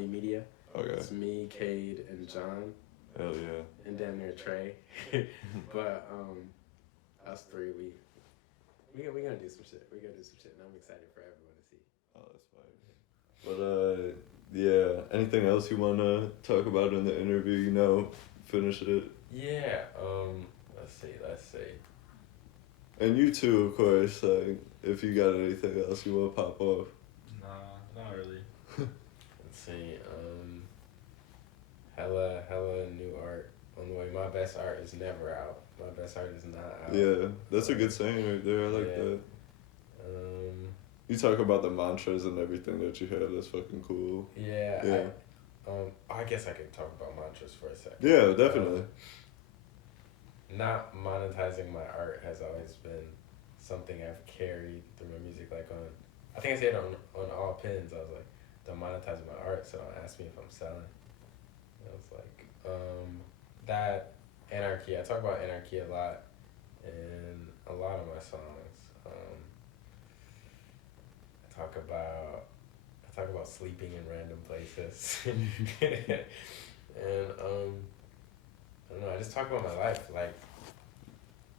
Media. Okay. It's me, Cade, and John, Hell yeah. and then there's Trey. But us three, we gonna do some shit. We gonna do some shit, and I'm excited for everyone to see. Oh, that's fine. But yeah. Anything else you wanna talk about in the interview? You know, finish it. Yeah. Let's see. And you too, of course. Like, if you got anything else you wanna pop off. Nah, not really. Let's see. Hella new art on the way. My best art is never out. My best art is not out. Yeah, that's a good saying right there. I like Yeah. that. You talk about the mantras and everything that you have. That's fucking cool. Yeah. I guess I could talk about mantras for a second. Yeah, definitely. Not monetizing my art has always been something I've carried through my music. Like I think I said on all pins, I was like, don't monetize my art, so don't ask me if I'm selling. And I was like, that anarchy. I talk about anarchy a lot in a lot of my songs. I talk about sleeping in random places, and I don't know. I just talk about my life,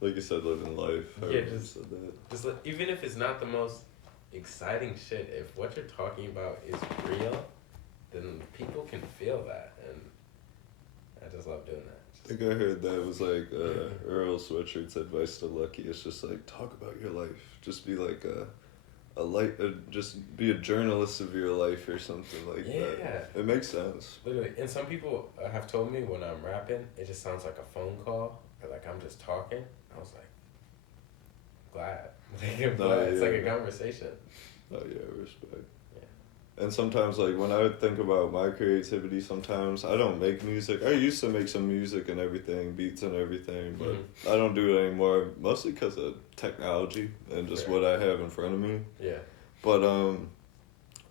Like you said, living life. I Yeah, remember you just- said that. just even if it's not the most exciting shit, if what you're talking about is real, then people can feel that, and I just love doing that. I think I heard that was like Earl Sweatshirt's advice to Lucky. It's just like talk about your life. Just be like just be a journalist of your life or something like that. Yeah. It makes sense. Literally, and some people have told me when I'm rapping, it just sounds like a phone call, or like I'm just talking. I was like, glad. Like, it's like a conversation. Oh yeah, respect. And sometimes, like, when I think about my creativity, sometimes I don't make music. I used to make some music and everything, beats and everything, but I don't do it anymore, mostly because of technology and just what I have in front of me. Yeah. But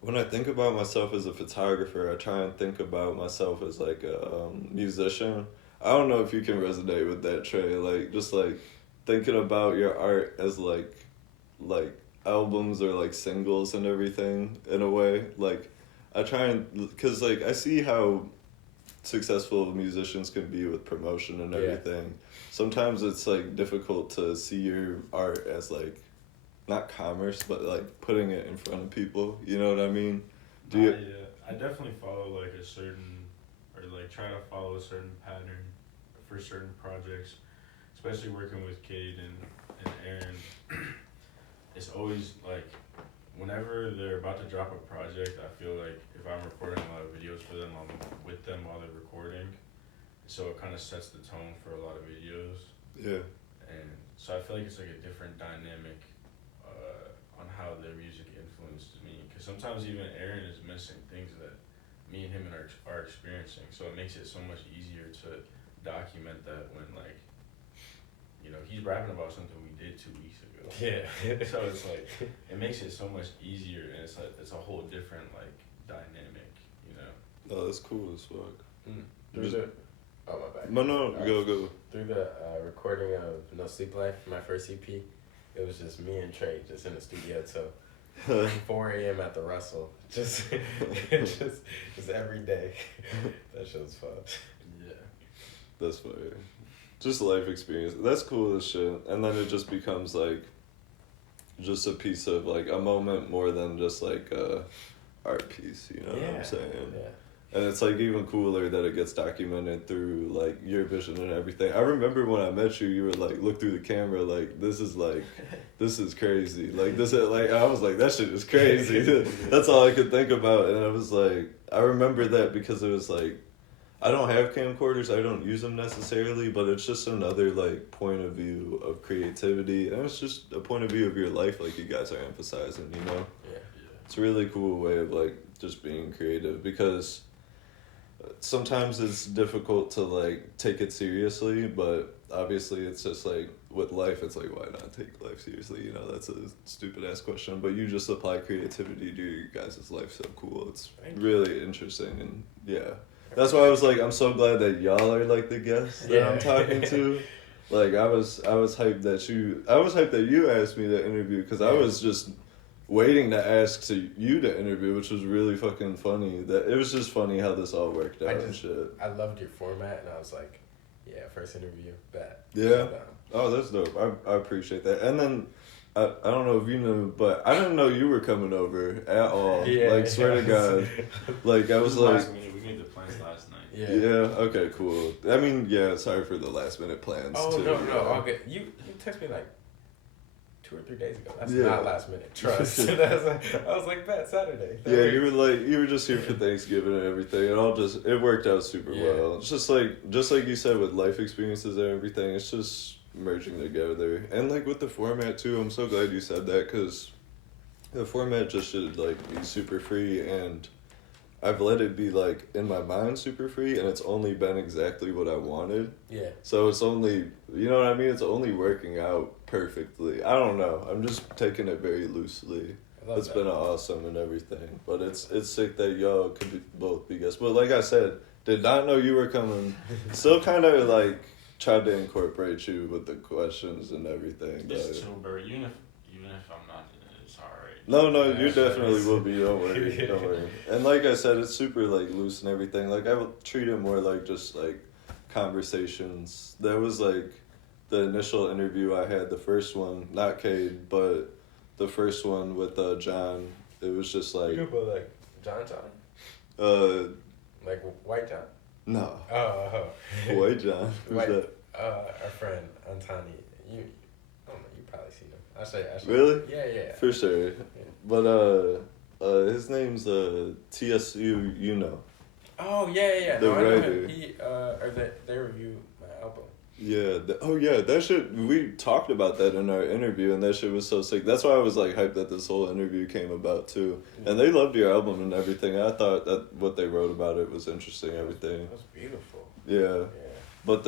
when I think about myself as a photographer, I try and think about myself as, like, a musician. I don't know if you can resonate with that, Trey. Like, just, like, thinking about your art as, like albums or like singles and everything in a way. Like I try and, because like I see how successful musicians can be with promotion and everything. Sometimes it's like difficult to see your art as like not commerce but like putting it in front of people, you know what I mean? Yeah, I definitely follow like a certain, or like try to follow a certain pattern for certain projects, especially working with Cade and Aaron. It's always like, whenever they're about to drop a project, I feel like if I'm recording a lot of videos for them, I'm with them while they're recording. So it kind of sets the tone for a lot of videos. Yeah. And so I feel like it's like a different dynamic on how their music influences me. Because sometimes even Aaron is missing things that me and him are experiencing. So it makes it so much easier to document that when, like, you know, he's rapping about something we did 2 weeks ago. Yeah. So it's like, it makes it so much easier, and it's like, it's a whole different like dynamic, you know. Oh, that's cool as fuck. Through the, oh my bad. No, go. Through the recording of No Sleep Life, my first EP, it was just me and Trey just in the studio till 4 a.m. at the Russell, just every day. That shit was fun. Yeah. That's funny. Just life experience. That's cool as shit. And then it just becomes like just a piece of like a moment more than just like a art piece, you know what I'm saying? Yeah. And it's like even cooler that it gets documented through like your vision and everything. I remember when I met you, you were like, look through the camera, like this is crazy. Like this is like, I was like, that shit is crazy. That's all I could think about. And I was like, I remember that because it was like, I don't have camcorders, I don't use them necessarily, but it's just another like point of view of creativity, and it's just a point of view of your life like you guys are emphasizing, you know? Yeah. It's a really cool way of like just being creative, because sometimes it's difficult to like take it seriously, but obviously it's just like with life, it's like, why not take life seriously, you know? That's a stupid ass question, but you just apply creativity to your guys' life so cool. It's really interesting, and yeah. That's why I was like, I'm so glad that y'all are like the guests that I'm talking to. Like I was hyped that you asked me to interview, because I was just waiting to ask you to interview, which was really fucking funny. That it was just funny how this all worked out and shit. I loved your format, and I was like, yeah, first interview, bet. Yeah. Oh, that's dope. I appreciate that. And then I don't know if you knew, but I didn't know you were coming over at all. Yeah. Like, swear to God. Like, I was like... We made the plans last night. Yeah, okay, cool. I mean, yeah, sorry for the last minute plans, too. too. No, okay. You texted me like 2 or 3 days ago. That's not last minute. Trust. I was like, bet, Saturday. You were just here for Thanksgiving and everything. It worked out super well. It's just like you said with life experiences and everything, it's just merging together. And like with the format too, I'm so glad you said that, because the format just should like be super free, and I've let it be like in my mind super free, and it's only been exactly what I wanted. Yeah. So it's only, you know what I mean? It's only working out perfectly. I don't know. I'm just taking it very loosely. It's been awesome and everything, but it's sick that y'all could both be guests. But like I said, did not know you were coming. Still kind of like tried to incorporate you with the questions and everything. It's chill, bro. Even if I'm not in it, it's alright. No, you definitely will be. Don't worry. And like I said, it's super like loose and everything. Like I would treat it more like just like conversations. That was like the initial interview I had, the first one, not Cade, but the first one with John. It was just like. You put like John? Like White John? No. Oh. White John. Who's that? Our friend Antani. You probably seen him. I say. Really? Yeah. For sure. But his name's TSU. You know. Oh yeah. The no, I know writer. him. They review my album. Yeah. That shit. We talked about that in our interview, and that shit was so sick. That's why I was like hyped that this whole interview came about too. Yeah. And they loved your album and everything. I thought that what they wrote about it was interesting. Everything. It was beautiful. Yeah. But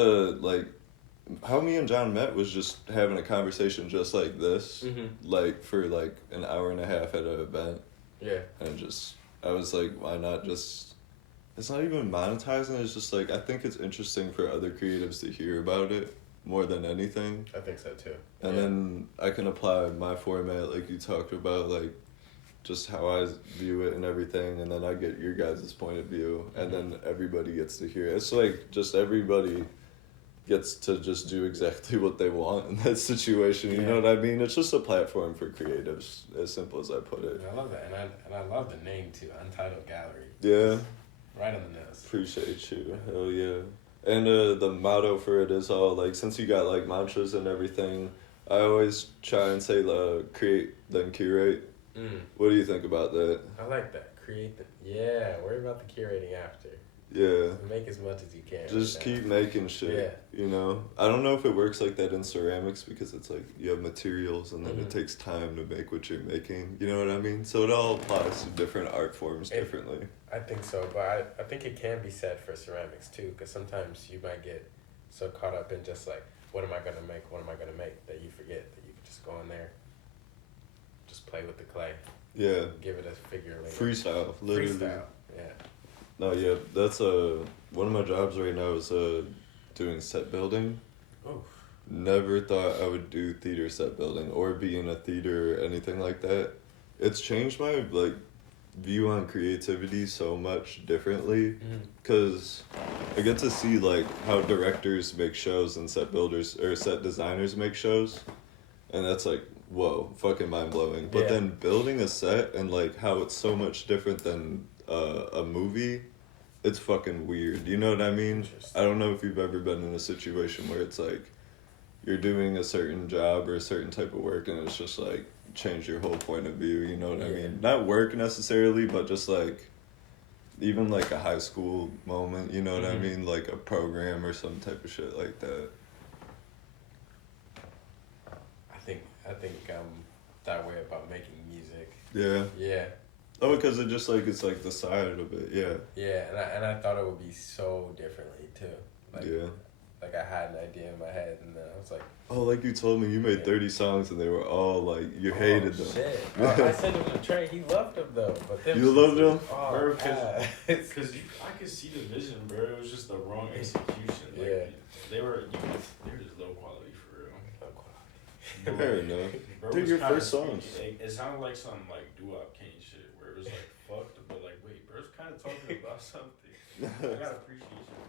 how me and John met was just having a conversation just like this, like for like an hour and a half at an event. Yeah. And I was like, why not just, it's not even monetizing, it's just like, I think it's interesting for other creatives to hear about it more than anything. I think so too. And then I can apply my format like you talked about, like just how I view it and everything, and then I get your guys' point of view, and then everybody gets to hear it. It's like just everybody gets to just do exactly what they want in that situation. You know what I mean? It's just a platform for creatives, as simple as I put it. I love that, and I love the name too, Untitled Gallery. Yeah. Right on the nose. Appreciate you. Hell yeah. And the motto for it is all like, since you got like mantras and everything, I always try and say create then curate. What do you think about that? I like that. Worry about the curating after. Yeah. Make as much as you can. Just keep making shit. Yeah. You know? I don't know if it works like that in ceramics because it's like you have materials and then it takes time to make what you're making. You know what I mean? So it all applies to different art forms differently. I think so, but I think it can be said for ceramics too, because sometimes you might get so caught up in just like, what am I going to make, that you forget that you can just go in there, just play with the clay. Yeah. Give it a figure later. Freestyle, literally. Freestyle, yeah. No, yeah, that's one of my jobs right now is doing set building. Oof. Never thought I would do theater set building or be in a theater or anything like that. It's changed my like view on creativity so much differently because I get to see like how directors make shows and set builders or set designers make shows, and that's like whoa, fucking mind blowing. But then building a set and like how it's so much different than a movie, it's fucking weird. You know what I mean? I don't know if you've ever been in a situation where it's like you're doing a certain job or a certain type of work and it's just like change your whole point of view. You know what I mean? Not work necessarily, but just like even like a high school moment. You know what I mean? Like a program or some type of shit like that. I think that way about making music. Yeah. Yeah. Oh, because it just like it's like the side of it, yeah. Yeah, and I thought it would be so differently too. Like, yeah. Like I had an idea in my head, and then I was like, oh, like you told me, you made 30 songs and they were all like you hated them. Shit. I sent them to Trey. He loved them though. But them you loved them? Oh, bro, because I could see the vision, bro. It was just the wrong execution. Like, they were just low quality for real. Low quality. Fair enough. Bro, dude, your first songs. It sounded like some like doo-wop Kane shit where it was like fucked, but like wait, bro's kind of talking about something. I got appreciation for